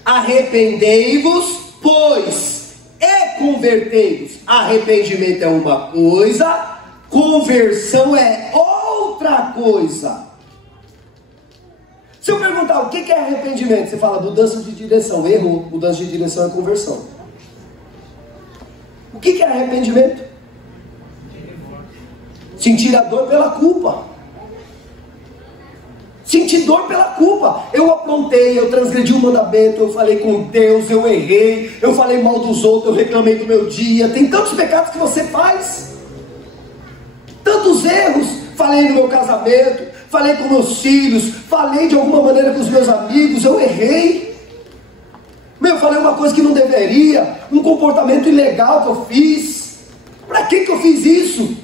Arrependei-vos, pois, e convertei-vos. Arrependimento é uma coisa, conversão é outra coisa. Se eu perguntar o que é arrependimento, você fala mudança de direção. Errou, mudança de direção é conversão. O que é arrependimento? Sentir a dor pela culpa. Senti dor pela culpa. Eu aprontei, eu transgredi o mandamento, eu falei com Deus, eu errei, eu falei mal dos outros, eu reclamei do meu dia. Tem tantos pecados que você faz, tantos erros. Falei no meu casamento, falei com meus filhos, falei de alguma maneira com os meus amigos, eu errei. Eu falei uma coisa que não deveria, um comportamento ilegal que eu fiz. Para que eu fiz isso?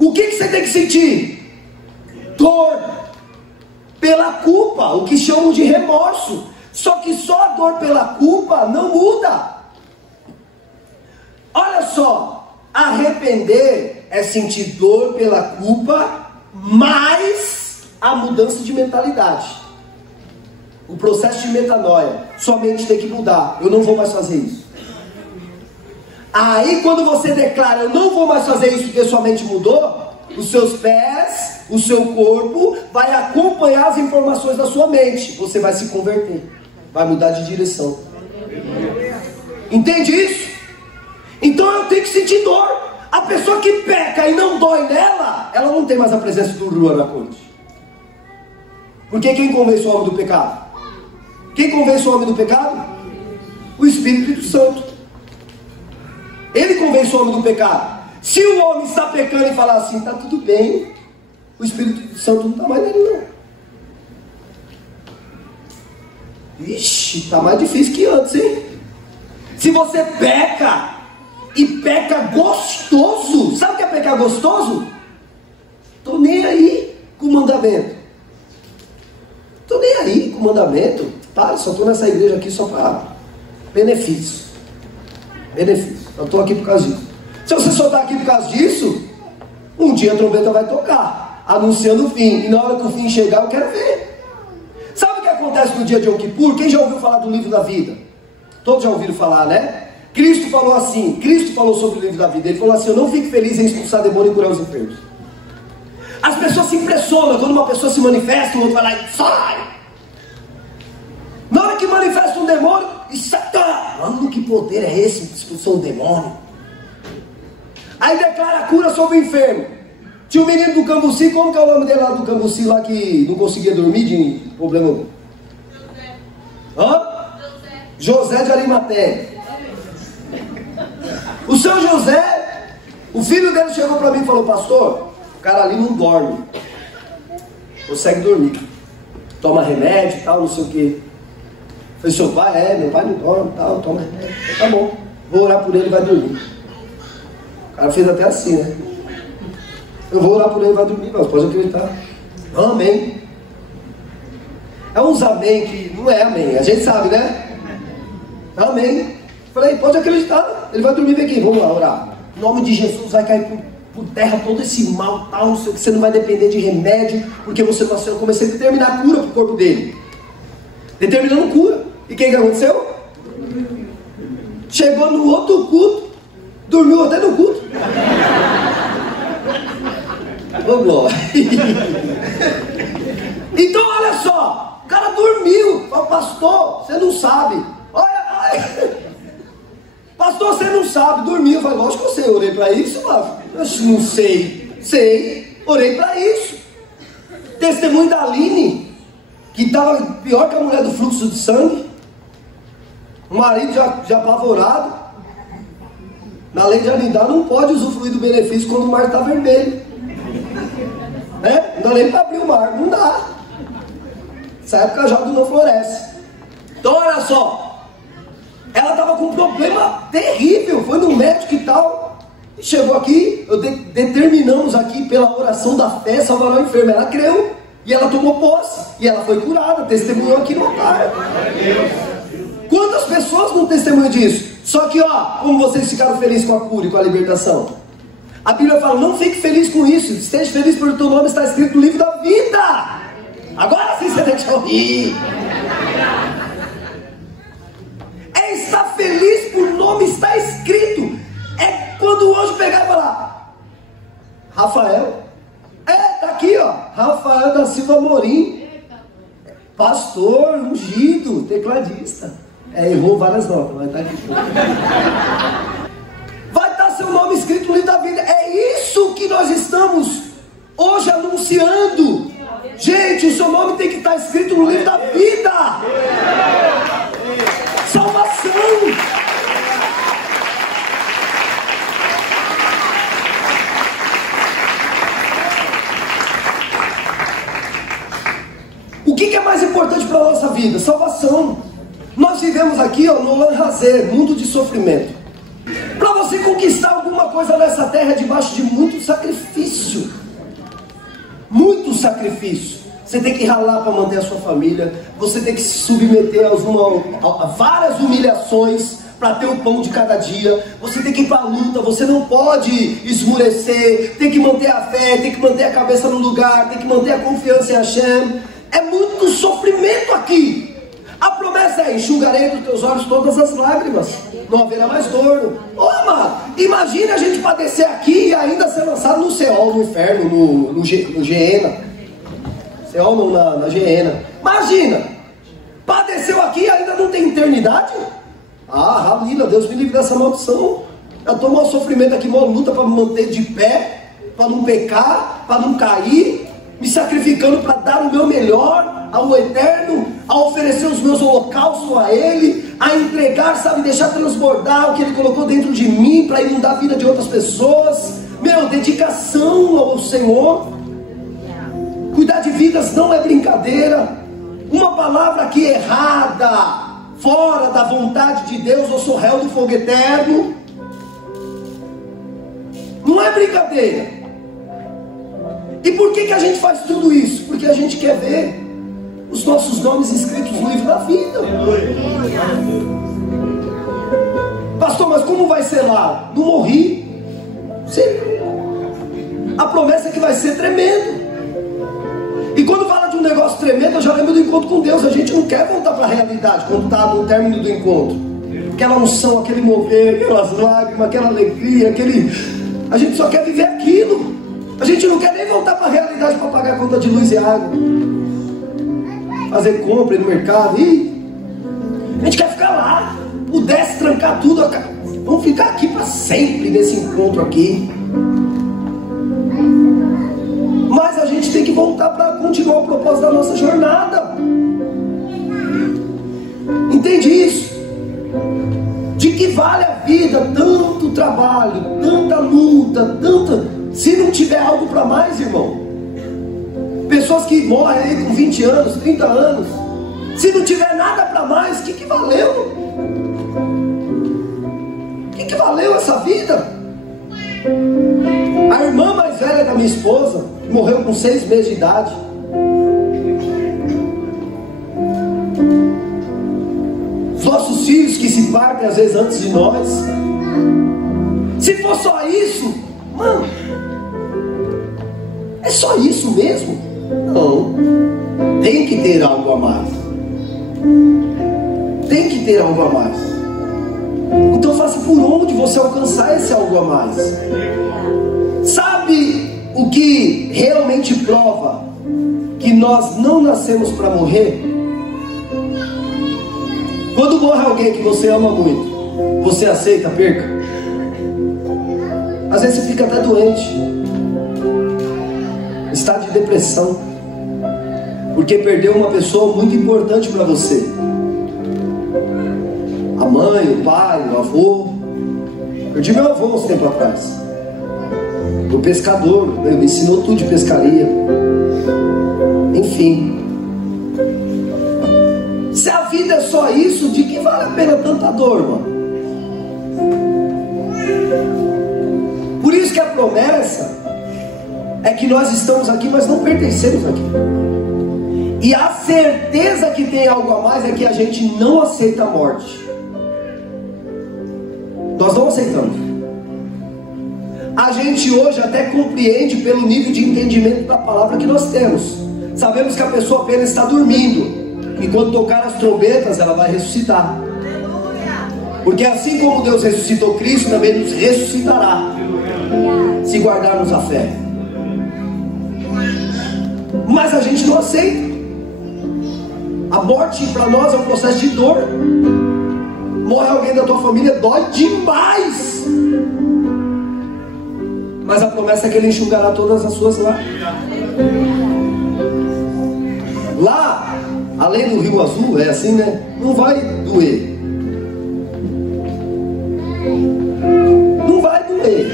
O que você tem que sentir? Dor pela culpa, o que chamam de remorso. Só que só a dor pela culpa não muda. Olha só, arrepender é sentir dor pela culpa, mais a mudança de mentalidade. O processo de metanoia, sua mente tem que mudar. Eu não vou mais fazer isso. Aí quando você declara, eu não vou mais fazer isso porque sua mente mudou, os seus pés, o seu corpo vai acompanhar as informações da sua mente. Você vai se converter, vai mudar de direção. Entende isso? Então eu tenho que sentir dor. A pessoa que peca e não dói nela, ela não tem mais a presença do Ruach HaKodesh. Porque quem convence o homem do pecado? Quem convence o homem do pecado? O Espírito Santo. Ele convence o homem do pecado. Se o homem está pecando e falar assim, está tudo bem, o Espírito Santo não está mais nele não. Ixi, está mais difícil que antes, hein? Se você peca, e peca gostoso, sabe o que é pecar gostoso? Estou nem aí com o mandamento. Estou nem aí com o mandamento. Tá, só estou nessa igreja aqui só para benefício. Benefício. Eu estou aqui por causa disso. Se você só está aqui por causa disso, um dia a trombeta vai tocar, anunciando o fim. E na hora que o fim chegar, eu quero ver. Sabe o que acontece no dia de Yom Kippur? Quem já ouviu falar do livro da vida? Todos já ouviram falar, né? Cristo falou assim, Cristo falou sobre o livro da vida. Ele falou assim, eu não fico feliz em expulsar demônio e curar os enfermos. As pessoas se impressionam quando uma pessoa se manifesta, o outro vai lá e sai. Na hora que manifesta um demônio, e Satã, mano, que poder é esse de expulsar um demônio? Aí declara a cura sobre o enfermo. Tinha um menino do Cambuci, como que é o nome dele lá do Cambuci, lá que não conseguia dormir de problema? Hã? José de Arimateia. O seu José, o filho dele chegou para mim e falou: pastor, o cara ali não dorme, consegue dormir, toma remédio e tal, não sei o que. Eu falei: seu pai? Meu pai não dorme e tal, toma remédio. Eu falei: tá bom, vou orar por ele e vai dormir. O cara fez até assim, né? Eu vou orar por ele e vai dormir, mas pode acreditar. Amém. É uns amém que não é amém, a gente sabe, né? Amém. Falei: pode acreditar, ele vai dormir, vem aqui, vamos lá orar. Em nome de Jesus vai cair por terra todo esse mal, tal, não sei o que, você não vai depender de remédio, porque você nasceu. Eu comecei a determinar a cura para o corpo dele. Determinando cura. E quem que aconteceu? Chegou no outro culto, dormiu até no culto. Ô glória. Então olha só, o cara dormiu. Falei: pastor, você não sabe. Olha. Pastor, você não sabe, dormiu. Eu falei: lógico que eu sei, orei para isso, mas não sei, orei para isso. Testemunho da Aline, que estava pior que a mulher do fluxo de sangue. O marido já apavorado. Na lei de Anindá não pode usufruir do benefício quando o mar está vermelho, né? Não dá nem para abrir o mar, não dá. Nessa época já não floresce. Então olha só, ela estava com um problema terrível, foi no médico e tal, e chegou aqui, determinamos aqui pela oração da fé salvar o enfermo. Ela creu e ela tomou posse e ela foi curada, testemunhou aqui no altar. Quantas pessoas não testemunham disso? Só que ó, como vocês ficaram felizes com a cura e com a libertação? A Bíblia fala: não fique feliz com isso, esteja feliz porque o teu nome está escrito no livro da vida. Agora sim você deixa eu rir. É estar feliz por o nome está escrito. É quando o anjo pegar e falar: Rafael, tá aqui ó, Rafael da Silva Amorim, pastor ungido, tecladista. Errou várias notas, mas tá aqui. Vai estar seu nome escrito no livro da vida. É isso que nós estamos hoje anunciando. Gente, o seu nome tem que estar escrito no livro da vida. Salvação. O que é mais importante para a nossa vida? Salvação. Nós vivemos aqui ó, no Lanhazer, mundo de sofrimento. Para você conquistar alguma coisa nessa terra é debaixo de muito sacrifício. Muito sacrifício. Você tem que ralar para manter a sua família. Você tem que se submeter a várias humilhações para ter o pão de cada dia. Você tem que ir para a luta. Você não pode esmurecer. Tem que manter a fé, tem que manter a cabeça no lugar, tem que manter a confiança em Hashem. É muito sofrimento aqui. A promessa é: enxugarei dos teus olhos todas as lágrimas, não haverá mais dor. Mano, imagine a gente padecer aqui e ainda ser lançado no Seol, no inferno, no Geena. Seol não, na Geena. Imagina, padeceu aqui e ainda não tem eternidade? Rabila, Deus me livre dessa maldição. Eu tomo um sofrimento aqui, uma luta para me manter de pé, para não pecar, para não cair, me sacrificando para dar o meu melhor ao Eterno, a oferecer os meus holocaustos a Ele, a entregar, sabe, deixar transbordar o que Ele colocou dentro de mim para inundar a vida de outras pessoas. Meu, dedicação ao Senhor. Cuidar de vidas não é brincadeira. Uma palavra aqui errada, fora da vontade de Deus, eu sou réu do fogo eterno. Não é brincadeira. E por que a gente faz tudo isso? Porque a gente quer ver os nossos nomes escritos no livro da vida. Pastor, mas como vai ser lá? Não morri. Sim. A promessa é que vai ser tremendo. E quando fala de um negócio tremendo, eu já lembro do encontro com Deus. A gente não quer voltar para a realidade quando está no término do encontro. Aquela unção, aquele mover, aquelas lágrimas, aquela alegria, a gente só quer viver aquilo. A gente não quer nem voltar para a realidade para pagar a conta de luz e água, fazer compra no mercado. A gente quer ficar lá. Pudesse trancar tudo, vamos ficar aqui para sempre nesse encontro aqui. voltar para continuar o propósito da nossa jornada. Entende isso? De que vale a vida, tanto trabalho, tanta luta, se não tiver algo para mais, irmão. Pessoas que morrem aí com 20 anos, 30 anos, se não tiver nada para mais, o que valeu? O que valeu essa vida? A irmã mais velha da minha esposa morreu com 6 meses de idade. Os nossos filhos que se partem às vezes antes de nós. Se for só isso, mano, é só isso mesmo? Não. Tem que ter algo a mais. Tem que ter algo a mais. Então faça por onde você alcançar esse algo a mais. Sabe o que realmente prova que nós não nascemos para morrer? Quando morre alguém que você ama muito, você aceita a perca? Às vezes você fica até doente, estado de depressão, porque perdeu uma pessoa muito importante para você. A mãe, o pai, o avô. Perdi meu avô uns tempo atrás. O pescador, ele me ensinou tudo de pescaria. Enfim. Se a vida é só isso, de que vale a pena tanta dor, mano? Por isso que a promessa é que nós estamos aqui, mas não pertencemos aqui. E a certeza que tem algo a mais é que a gente não aceita a morte. Nós não aceitamos. A gente hoje até compreende pelo nível de entendimento da palavra que nós temos. Sabemos que a pessoa apenas está dormindo, e quando tocar as trombetas ela vai ressuscitar. Porque assim como Deus ressuscitou Cristo, também nos ressuscitará, se guardarmos a fé. Mas a gente não aceita. A morte para nós é um processo de dor. Morre alguém da tua família, dói demais. Mas a promessa é que Ele enxugará todas as suas lágrimas. Lá, além do Rio Azul, é assim, né? Não vai doer. Não vai doer.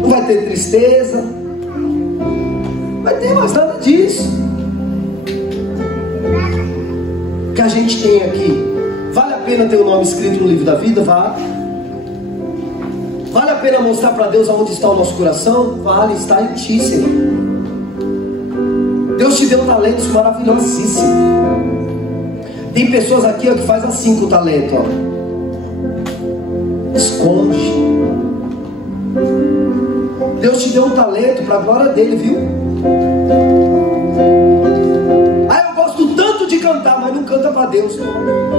Não vai ter tristeza. Não vai ter mais nada disso. O que a gente tem aqui, vale a pena ter o nome escrito no livro da vida? Vale. Vale a pena mostrar para Deus aonde está o nosso coração? Vale, está em ti, Senhor. Deus te deu talentos maravilhosíssimos. Tem pessoas aqui, ó, que faz assim com o talento, ó. Esconde. Deus te deu um talento para a glória dele, viu? Ah, eu gosto tanto de cantar, mas não canta para Deus.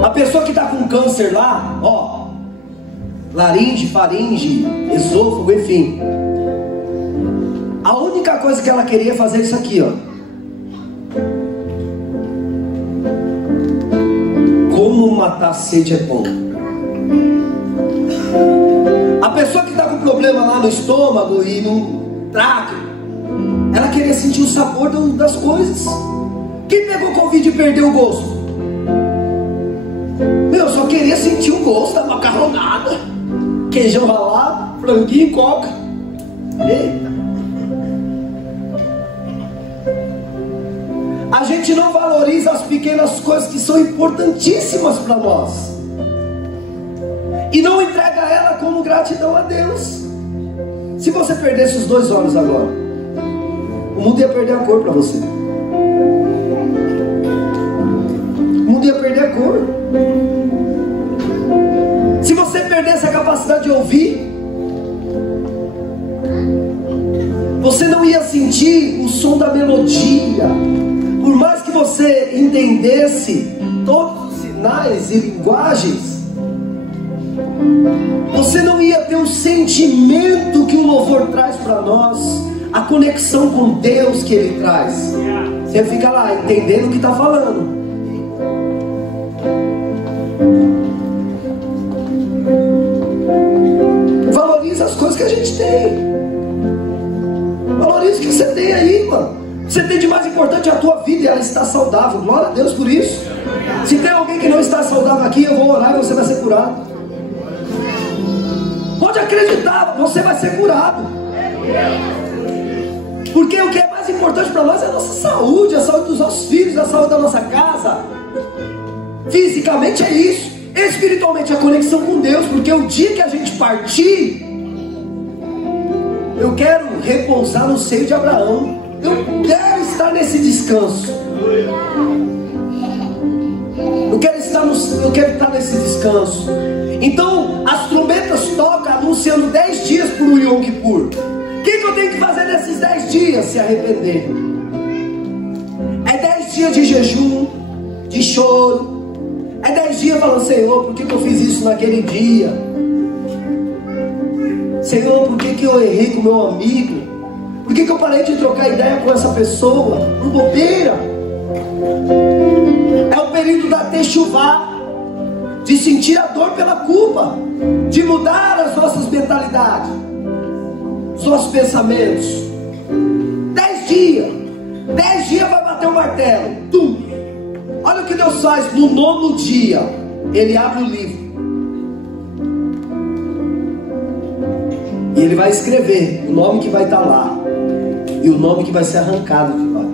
A pessoa que está com câncer lá, ó, laringe, faringe, esôfago, enfim, a única coisa que ela queria fazer é isso aqui, ó. Como matar a sede é bom. A pessoa que está com problema lá no estômago e no tráqueo, ela queria sentir o sabor das coisas. Quem pegou Covid e perdeu o gosto? Meu, eu só queria sentir o gosto da macarronada, queijão ralado, franguinho e coca. Eita. A gente não valoriza as pequenas coisas que são importantíssimas para nós, e não entrega ela como gratidão a Deus. Se você perdesse os 2 olhos agora, o mundo ia perder a cor para você. O mundo ia perder a cor. Se você perdesse a capacidade de ouvir, você não ia sentir o som da melodia. Por mais que você entendesse todos os sinais e linguagens, você não ia ter o sentimento que o louvor traz para nós, a conexão com Deus que Ele traz. Você fica lá entendendo o que está falando. Valoriza as coisas que a gente tem. Valoriza isso que você tem aí, mano. Você tem de mais importante a tua vida e ela está saudável. Glória a Deus por isso. Se tem alguém que não está saudável aqui, eu vou orar e você vai ser curado. Pode acreditar, você vai ser curado. Porque o que é mais importante para nós é a nossa saúde, a saúde dos nossos filhos, a saúde da nossa casa. Fisicamente é isso. Espiritualmente é a conexão com Deus. Porque o dia que a gente partir, eu quero repousar no seio de Abraão. Eu quero estar nesse descanso. Eu quero estar nesse descanso. Então as trombetas tocam anunciando 10 dias para o Yom Kippur. O que eu tenho que fazer nesses 10 dias? Se arrepender. É 10 dias de jejum, de choro. É 10 dias falando: Senhor, por que eu fiz isso naquele dia? Senhor, por que eu errei com meu amigo? Por que eu parei de trocar ideia com essa pessoa? Por bobeira. É o período da techuvá, de sentir a dor pela culpa, de mudar as nossas mentalidades, os nossos pensamentos. 10 dias. 10 dias vai bater o martelo. Tum. Olha o que Deus faz no 9º dia. Ele abre o livro e Ele vai escrever o nome que vai estar lá e o nome que vai ser arrancado de lá.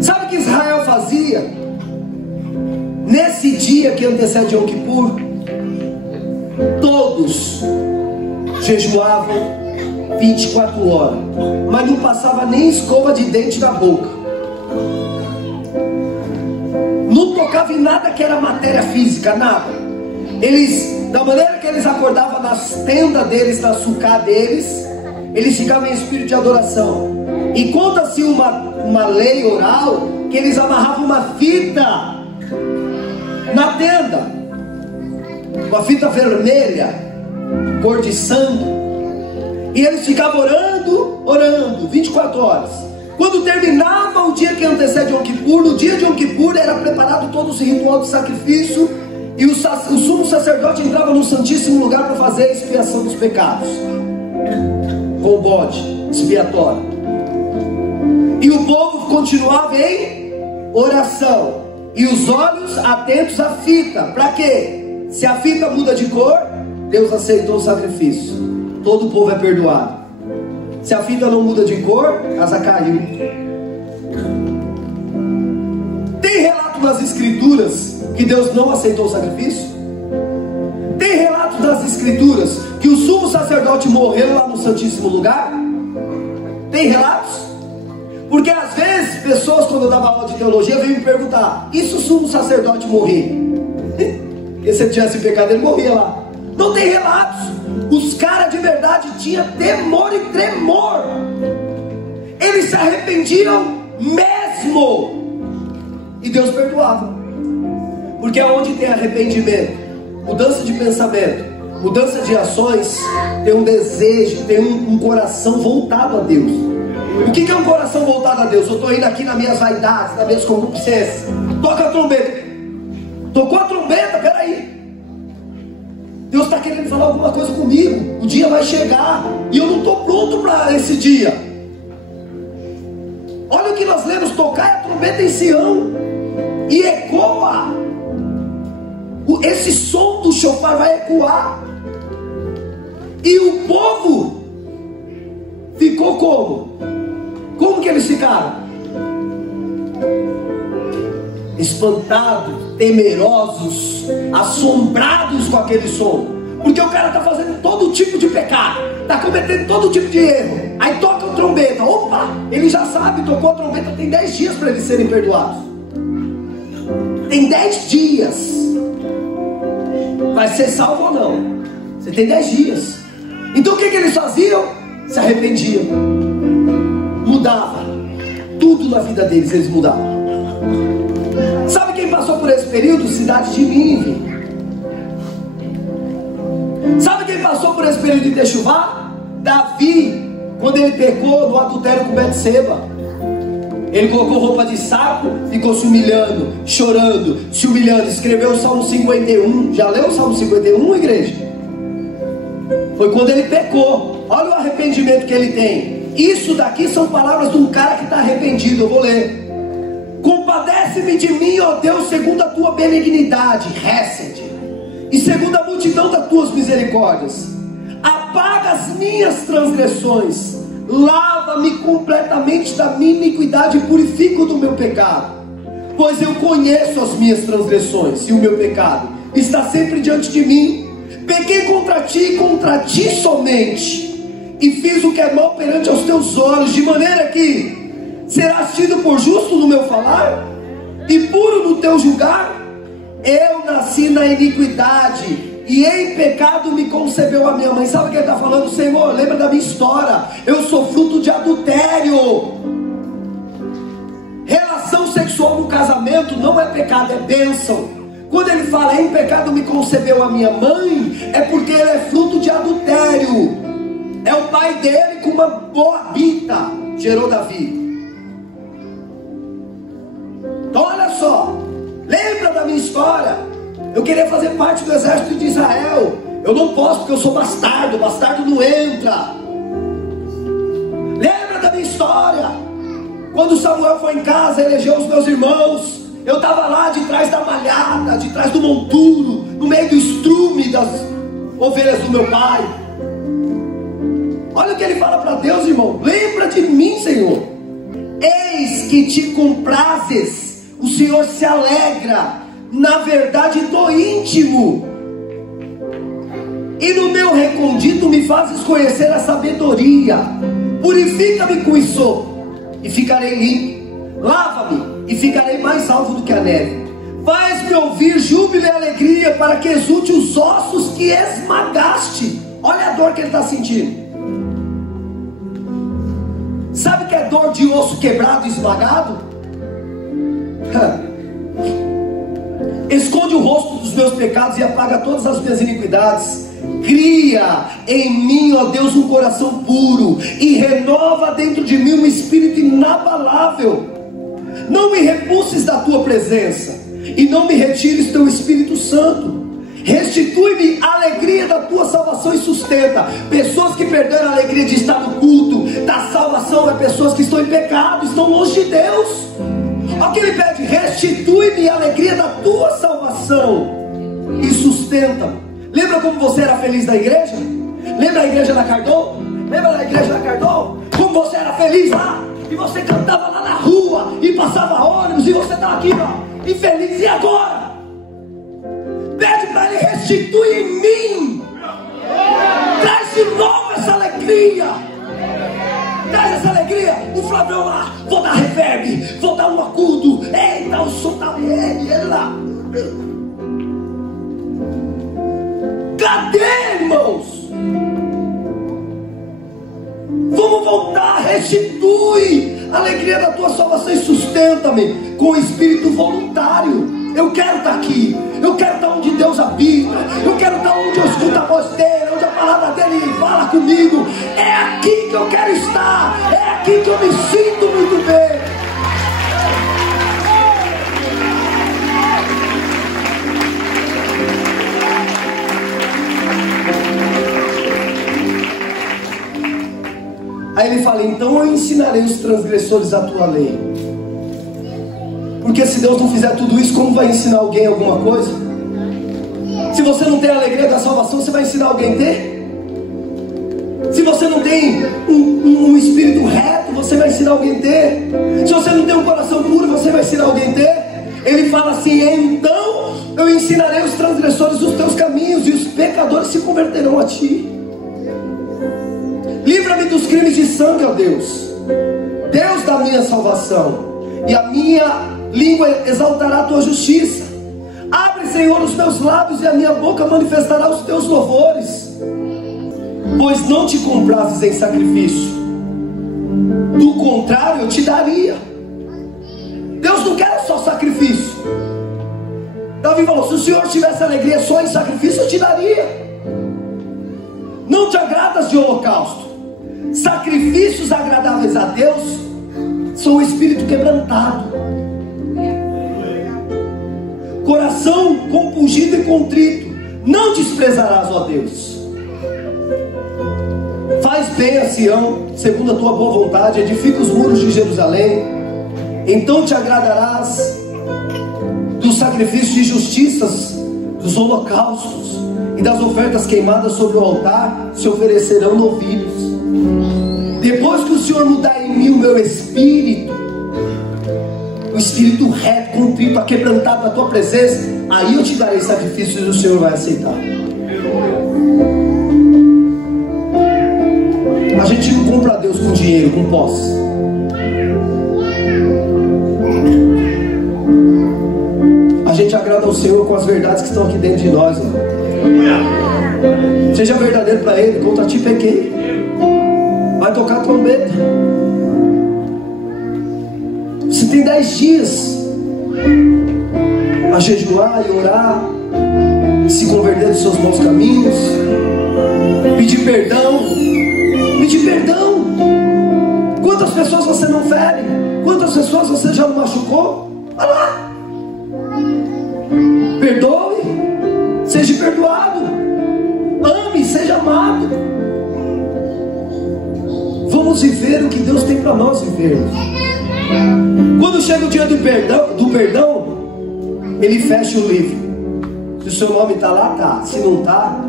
Sabe o que Israel fazia nesse dia que antecede Yom Kippur? Todos jejuavam 24 horas, mas não passava nem escova de dente na boca, não tocava em nada que era matéria física, nada. Eles, da maneira que eles acordavam nas tendas deles, na sucá deles, eles ficavam em espírito de adoração. E conta-se uma lei oral que eles amarravam uma fita na tenda, uma fita vermelha, cor de sangue, e eles ficavam orando 24 horas. Quando terminava o dia que antecede Yom Kippur, no dia de Yom Kippur era preparado todo esse ritual de sacrifício, e o sumo sacerdote entrava no santíssimo lugar para fazer a expiação dos pecados, com o bode expiatório. E o povo continuava em oração, e os olhos atentos à fita. Para quê? Se a fita muda de cor, Deus aceitou o sacrifício, todo o povo é perdoado. Se a fita não muda de cor, a casa caiu. Tem relato nas escrituras que Deus não aceitou o sacrifício? Tem relato nas escrituras que o sumo sacerdote morreu lá no santíssimo lugar? Tem relatos? Porque às vezes pessoas, quando eu dava aula de teologia, vêm me perguntar: e se o sumo sacerdote morrer? Porque se ele tivesse pecado, ele morria lá. Não tem relatos. Os caras de verdade tinham temor e tremor. Eles se arrependiam mesmo, e Deus perdoava. Porque onde tem arrependimento, mudança de pensamento, mudança de ações, tem um desejo, tem um coração voltado a Deus. O que é um coração voltado a Deus? Eu estou indo aqui nas minhas vaidades, nas minhas concupiscências. Toca a trombeta. Tocou a trombeta, peraí. Deus está querendo falar alguma coisa comigo. O dia vai chegar e eu não estou pronto para esse dia. Olha o que nós lemos: tocar a trombeta em Sião, e ecoa. Esse som do shofar vai ecoar. E o povo ficou como? Como que eles ficaram? Espantados, temerosos, assombrados com aquele som. Porque o cara está fazendo todo tipo de pecado, está cometendo todo tipo de erro. Aí toca a trombeta, opa, ele já sabe, tocou a trombeta, tem 10 dias para eles serem perdoados. Tem 10 dias. Vai ser salvo ou não? Você tem 10 dias. Então o que eles faziam? Se arrependiam, mudava tudo na vida deles, eles mudavam. Sabe quem passou por esse período? Cidade de Nínive. Sabe quem passou por esse período de techuvá? Davi, quando ele pecou no adultério com Betseba. Ele colocou roupa de saco, ficou se humilhando, chorando, se humilhando. Escreveu o Salmo 51. Já leu o Salmo 51, igreja? Foi quando ele pecou. Olha o arrependimento que ele tem. Isso daqui são palavras de um cara que está arrependido. Eu vou ler. Compadece-me de mim, ó Deus, segundo a tua benignidade, Hesed, e segundo a multidão das tuas misericórdias. Apaga as minhas transgressões, lava-me completamente da minha iniquidade e purifico do meu pecado. Pois eu conheço as minhas transgressões, e o meu pecado está sempre diante de mim. Pequei contra ti e contra ti somente, e fiz o que é mal perante aos teus olhos, de maneira que serás tido por justo no meu falar, e puro no teu julgar. Eu nasci na iniquidade, e em pecado me concebeu a minha mãe. Sabe o que ele está falando? Senhor, lembra da minha história. Eu sou fruto de adultério. Relação sexual no casamento não é pecado, é bênção. Quando ele fala em pecado me concebeu a minha mãe, é porque ele é fruto de adultério. É o pai dele com uma moabita gerou Davi. Então olha só, lembra da minha história? Eu queria fazer parte do exército de Israel. Eu não posso porque eu sou bastardo. Bastardo não entra. Lembra da minha história? Quando Samuel foi em casa, elegeu os meus irmãos. Eu estava lá de trás da malhada, de trás do monturo, no meio do estrume das ovelhas do meu pai. Olha o que ele fala para Deus, irmão. Lembra de mim, Senhor. Eis que te comprazes. O Senhor se alegra, na verdade do íntimo, e no meu recôndito me fazes conhecer a sabedoria. Purifica-me com isopo, e ficarei limpo. Lava-me, e ficarei mais alvo do que a neve. Faz-me ouvir júbilo e alegria, para que exulte os ossos que esmagaste. Olha a dor que ele está sentindo. Sabe o que é dor de osso quebrado e esmagado? Esconde o rosto dos meus pecados e apaga todas as minhas iniquidades. Cria em mim, ó Deus, um coração puro, e renova dentro de mim um espírito inabalável. Não me repulses da tua presença, e não me retires teu Espírito Santo. Restitui-me a alegria da tua salvação e sustenta. Pessoas que perderam a alegria de estar no culto da salvação é pessoas que estão em pecado, estão longe de Deus. Olha o que ele pede: restitui-me a alegria da tua salvação e sustenta-me. Lembra como você era feliz na igreja? Lembra a igreja da Cardon? Lembra da igreja da Cardon? Como você era feliz lá? E você cantava lá na rua, e passava ônibus, e você estava aqui, ó, infeliz. E agora? Pede para ele: restitui em mim. Traz de novo essa alegria. Traz essa alegria. O Flavião lá, vou dar reverb, vou dar um agudo. Eita, o som tá ele lá. Cadê, irmãos? Vamos voltar. Restitui a alegria da tua salvação e sustenta-me com o espírito voluntário. Eu quero estar aqui, eu quero estar onde Deus habita, eu quero estar onde eu escuto a voz dele, onde a palavra dele fala comigo. É aqui que eu quero estar, é aqui que eu me sinto muito bem. Aí ele fala: então eu ensinarei os transgressores a tua lei. Porque se Deus não fizer tudo isso, como vai ensinar alguém alguma coisa? Se você não tem a alegria da salvação, você vai ensinar alguém a ter? Se você não tem um espírito reto, você vai ensinar alguém a ter? Se você não tem um coração puro, você vai ensinar alguém a ter? Ele fala assim: então eu ensinarei os transgressores os teus caminhos, e os pecadores se converterão a ti. Livra-me dos crimes de sangue, ó Deus, Deus da minha salvação, e a minha língua exaltará a tua justiça. Abre, Senhor, os meus lábios, e a minha boca manifestará os teus louvores. Pois não te comprazes em sacrifício, do contrário eu te daria. Deus não quer só sacrifício. Davi falou: se o Senhor tivesse alegria só em sacrifício, eu te daria. Não te agradas de holocausto. Sacrifícios agradáveis a Deus são o espírito quebrantado, coração compungido e contrito. Não desprezarás, ó Deus. faz bem a Sião, segundo a tua boa vontade, edifica os muros de Jerusalém. Então te agradarás dos sacrifícios de justiças, dos holocaustos e das ofertas queimadas sobre o altar se oferecerão novilhos. Depois que o Senhor mudar em mim o meu espírito, o espírito reto, contrito, quebrantado na tua presença, aí eu te darei sacrifícios e o Senhor vai aceitar. A gente não compra a Deus com dinheiro, com posse. A gente agrada ao Senhor com as verdades que estão aqui dentro de nós, irmão. Seja verdadeiro para Ele. Contra ti pequei. Vai tocar a trombeta. Você tem 10 dias a jejuar e orar, se converter dos seus maus caminhos, pedir perdão. Pedir perdão. Quantas pessoas você não fere? Quantas pessoas você já não machucou? Vai lá. Perdoe. Seja perdoado. Ame, seja amado. Vamos viver o que Deus tem para nós vivermos. Quando chega o dia do perdão, Ele fecha o livro. Se o seu nome está lá, tá. Se não está,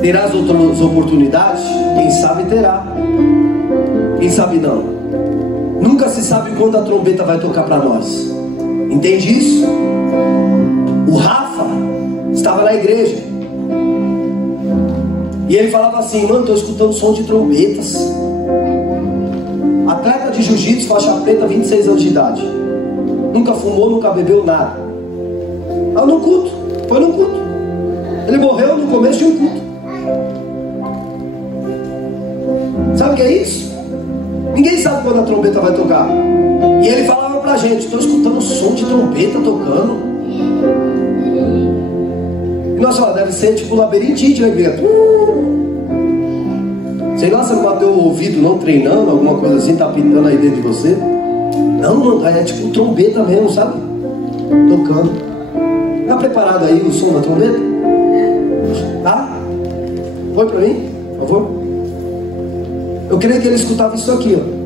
terás outras oportunidades? Quem sabe terá, quem sabe não. Nunca se sabe quando a trombeta vai tocar para nós. Entende isso? O Rafa estava na igreja e ele falava assim: mano, estou escutando som de trombetas. Atleta de jiu-jitsu, faixa preta, 26 anos de idade. Nunca fumou, nunca bebeu nada. Ah, no culto, foi no culto. Ele morreu no começo de um culto. Sabe o que é isso? Ninguém sabe quando a trombeta vai tocar. E ele falava pra gente: estou escutando o som de trombeta tocando. E nós falamos: deve ser tipo labirintite, né? Sei lá, você não bateu o ouvido não treinando, alguma coisa assim, tá pintando aí dentro de você. Não, mano, é tipo trombeta mesmo, sabe? Tocando. Tá preparado aí o som da trombeta? Tá? Põe pra mim, por favor. Eu creio que ele escutava isso aqui, ó.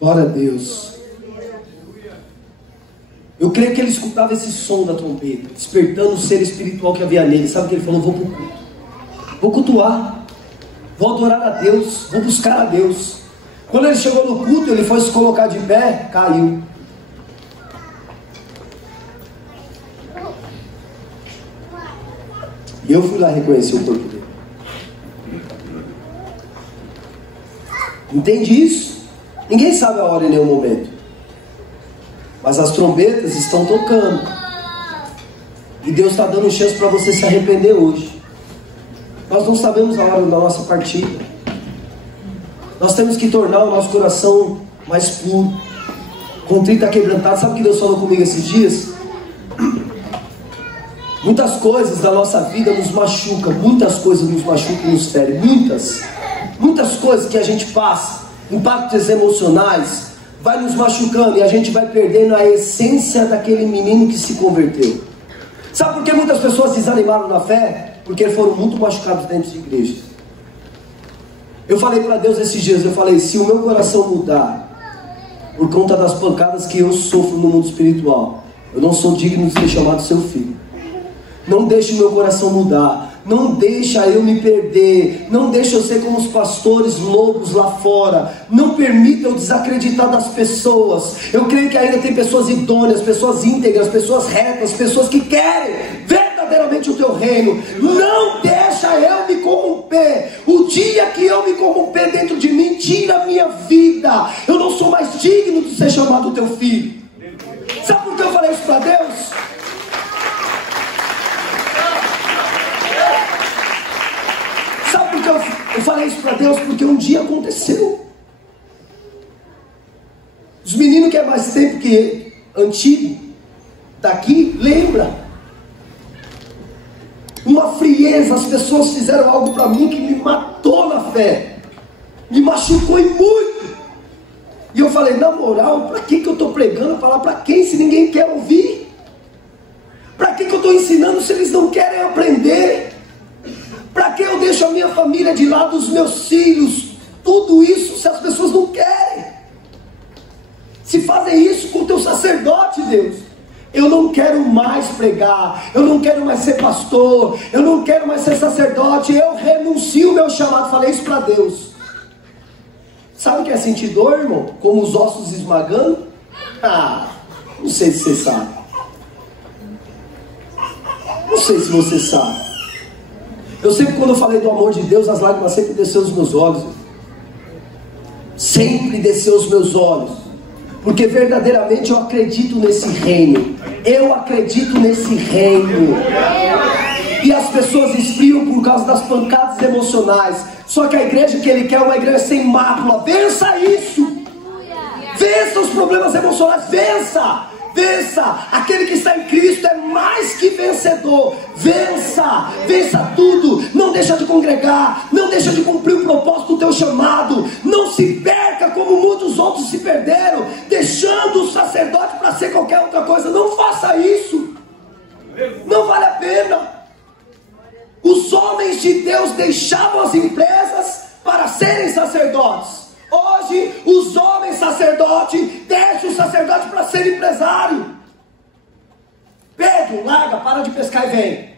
Glória a Deus. Eu creio que ele escutava esse som da trombeta, despertando o ser espiritual que havia nele. Sabe o que ele falou? Vou para o culto, vou cultuar, vou adorar a Deus, vou buscar a Deus. Quando ele chegou no culto, ele foi se colocar de pé, caiu. E eu fui lá reconhecer o corpo dele. Entende isso? Ninguém sabe a hora e nem o momento. Mas as trombetas estão tocando. E Deus está dando chance para você se arrepender hoje. Nós não sabemos a hora da nossa partida. Nós temos que tornar o nosso coração mais puro, contrito e quebrantado. Sabe o que Deus falou comigo esses dias? Muitas coisas da nossa vida nos machucam, muitas coisas nos machucam e nos ferem, muitas coisas que a gente passa, impactos emocionais, vai nos machucando e a gente vai perdendo a essência daquele menino que se converteu. Sabe por que muitas pessoas desanimaram na fé? Porque foram muito machucados dentro de igreja. Eu falei para Deus esses dias, eu falei, se o meu coração mudar por conta das pancadas que eu sofro no mundo espiritual, eu não sou digno de ser chamado seu filho. Não deixe o meu coração mudar, não deixa eu me perder, não deixa eu ser como os pastores lobos lá fora, não permita eu desacreditar das pessoas. Eu creio que ainda tem pessoas idôneas, pessoas íntegras, pessoas retas, pessoas que querem verdadeiramente o teu reino. Não deixa eu me corromper. O dia que eu me corromper dentro de mim, tira a minha vida. Eu não sou mais digno de ser chamado teu filho. Sabe por que eu falei isso para Deus? Sabe por que eu falei isso para Deus? Porque um dia aconteceu. Os meninos que é mais tempo que antigo, daqui, lembra? Uma frieza, as pessoas fizeram algo para mim que me matou na fé, me machucou e muito. E eu falei, na moral, para que eu estou pregando? Falar para quem se ninguém quer ouvir? Para que eu estou ensinando se eles não querem aprender? Para que eu deixo a minha família de lado, os meus filhos, tudo isso, se as pessoas não querem? Se fazem isso com o teu sacerdote, Deus. Eu não quero mais pregar, eu não quero mais ser pastor, eu não quero mais ser sacerdote, eu renuncio o meu chamado. Falei isso para Deus. Sabe o que é sentir dor, irmão? Como os ossos esmagando? Não sei se você sabe. Não sei se você sabe. Eu sempre, quando eu falei do amor de Deus, as lágrimas sempre desceram os meus olhos. Sempre desceu os meus olhos. Porque verdadeiramente eu acredito nesse reino. Eu acredito nesse reino. E as pessoas esfriam por causa das pancadas emocionais. Só que a igreja que ele quer é uma igreja sem mácula. Vença isso. Vença os problemas emocionais. Vença. Vença. Aquele que está em Cristo é mais que vencedor. Vença. Vença tudo. Não deixa de congregar. Não deixa de cumprir o propósito do teu chamado. Não se perca como muitos outros se perderam, deixando o sacerdote para ser qualquer outra coisa. Não faça isso. Não vale a pena. Os homens de Deus deixavam as empresas para serem sacerdotes. Hoje, os homens sacerdotes deixam o sacerdote para ser empresário. Pedro, larga, para de pescar e vem.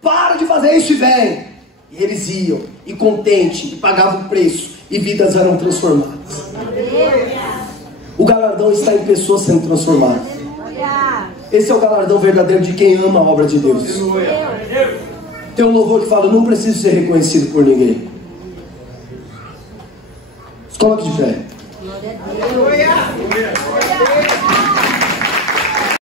Para de fazer isso e vem. E eles iam, e contente, e pagavam o preço, e vidas eram transformadas. O galardão está em pessoas sendo transformadas. Esse é o galardão verdadeiro de quem ama a obra de Deus. Tem um louvor que fala, eu não preciso ser reconhecido por ninguém. Coloque de pé.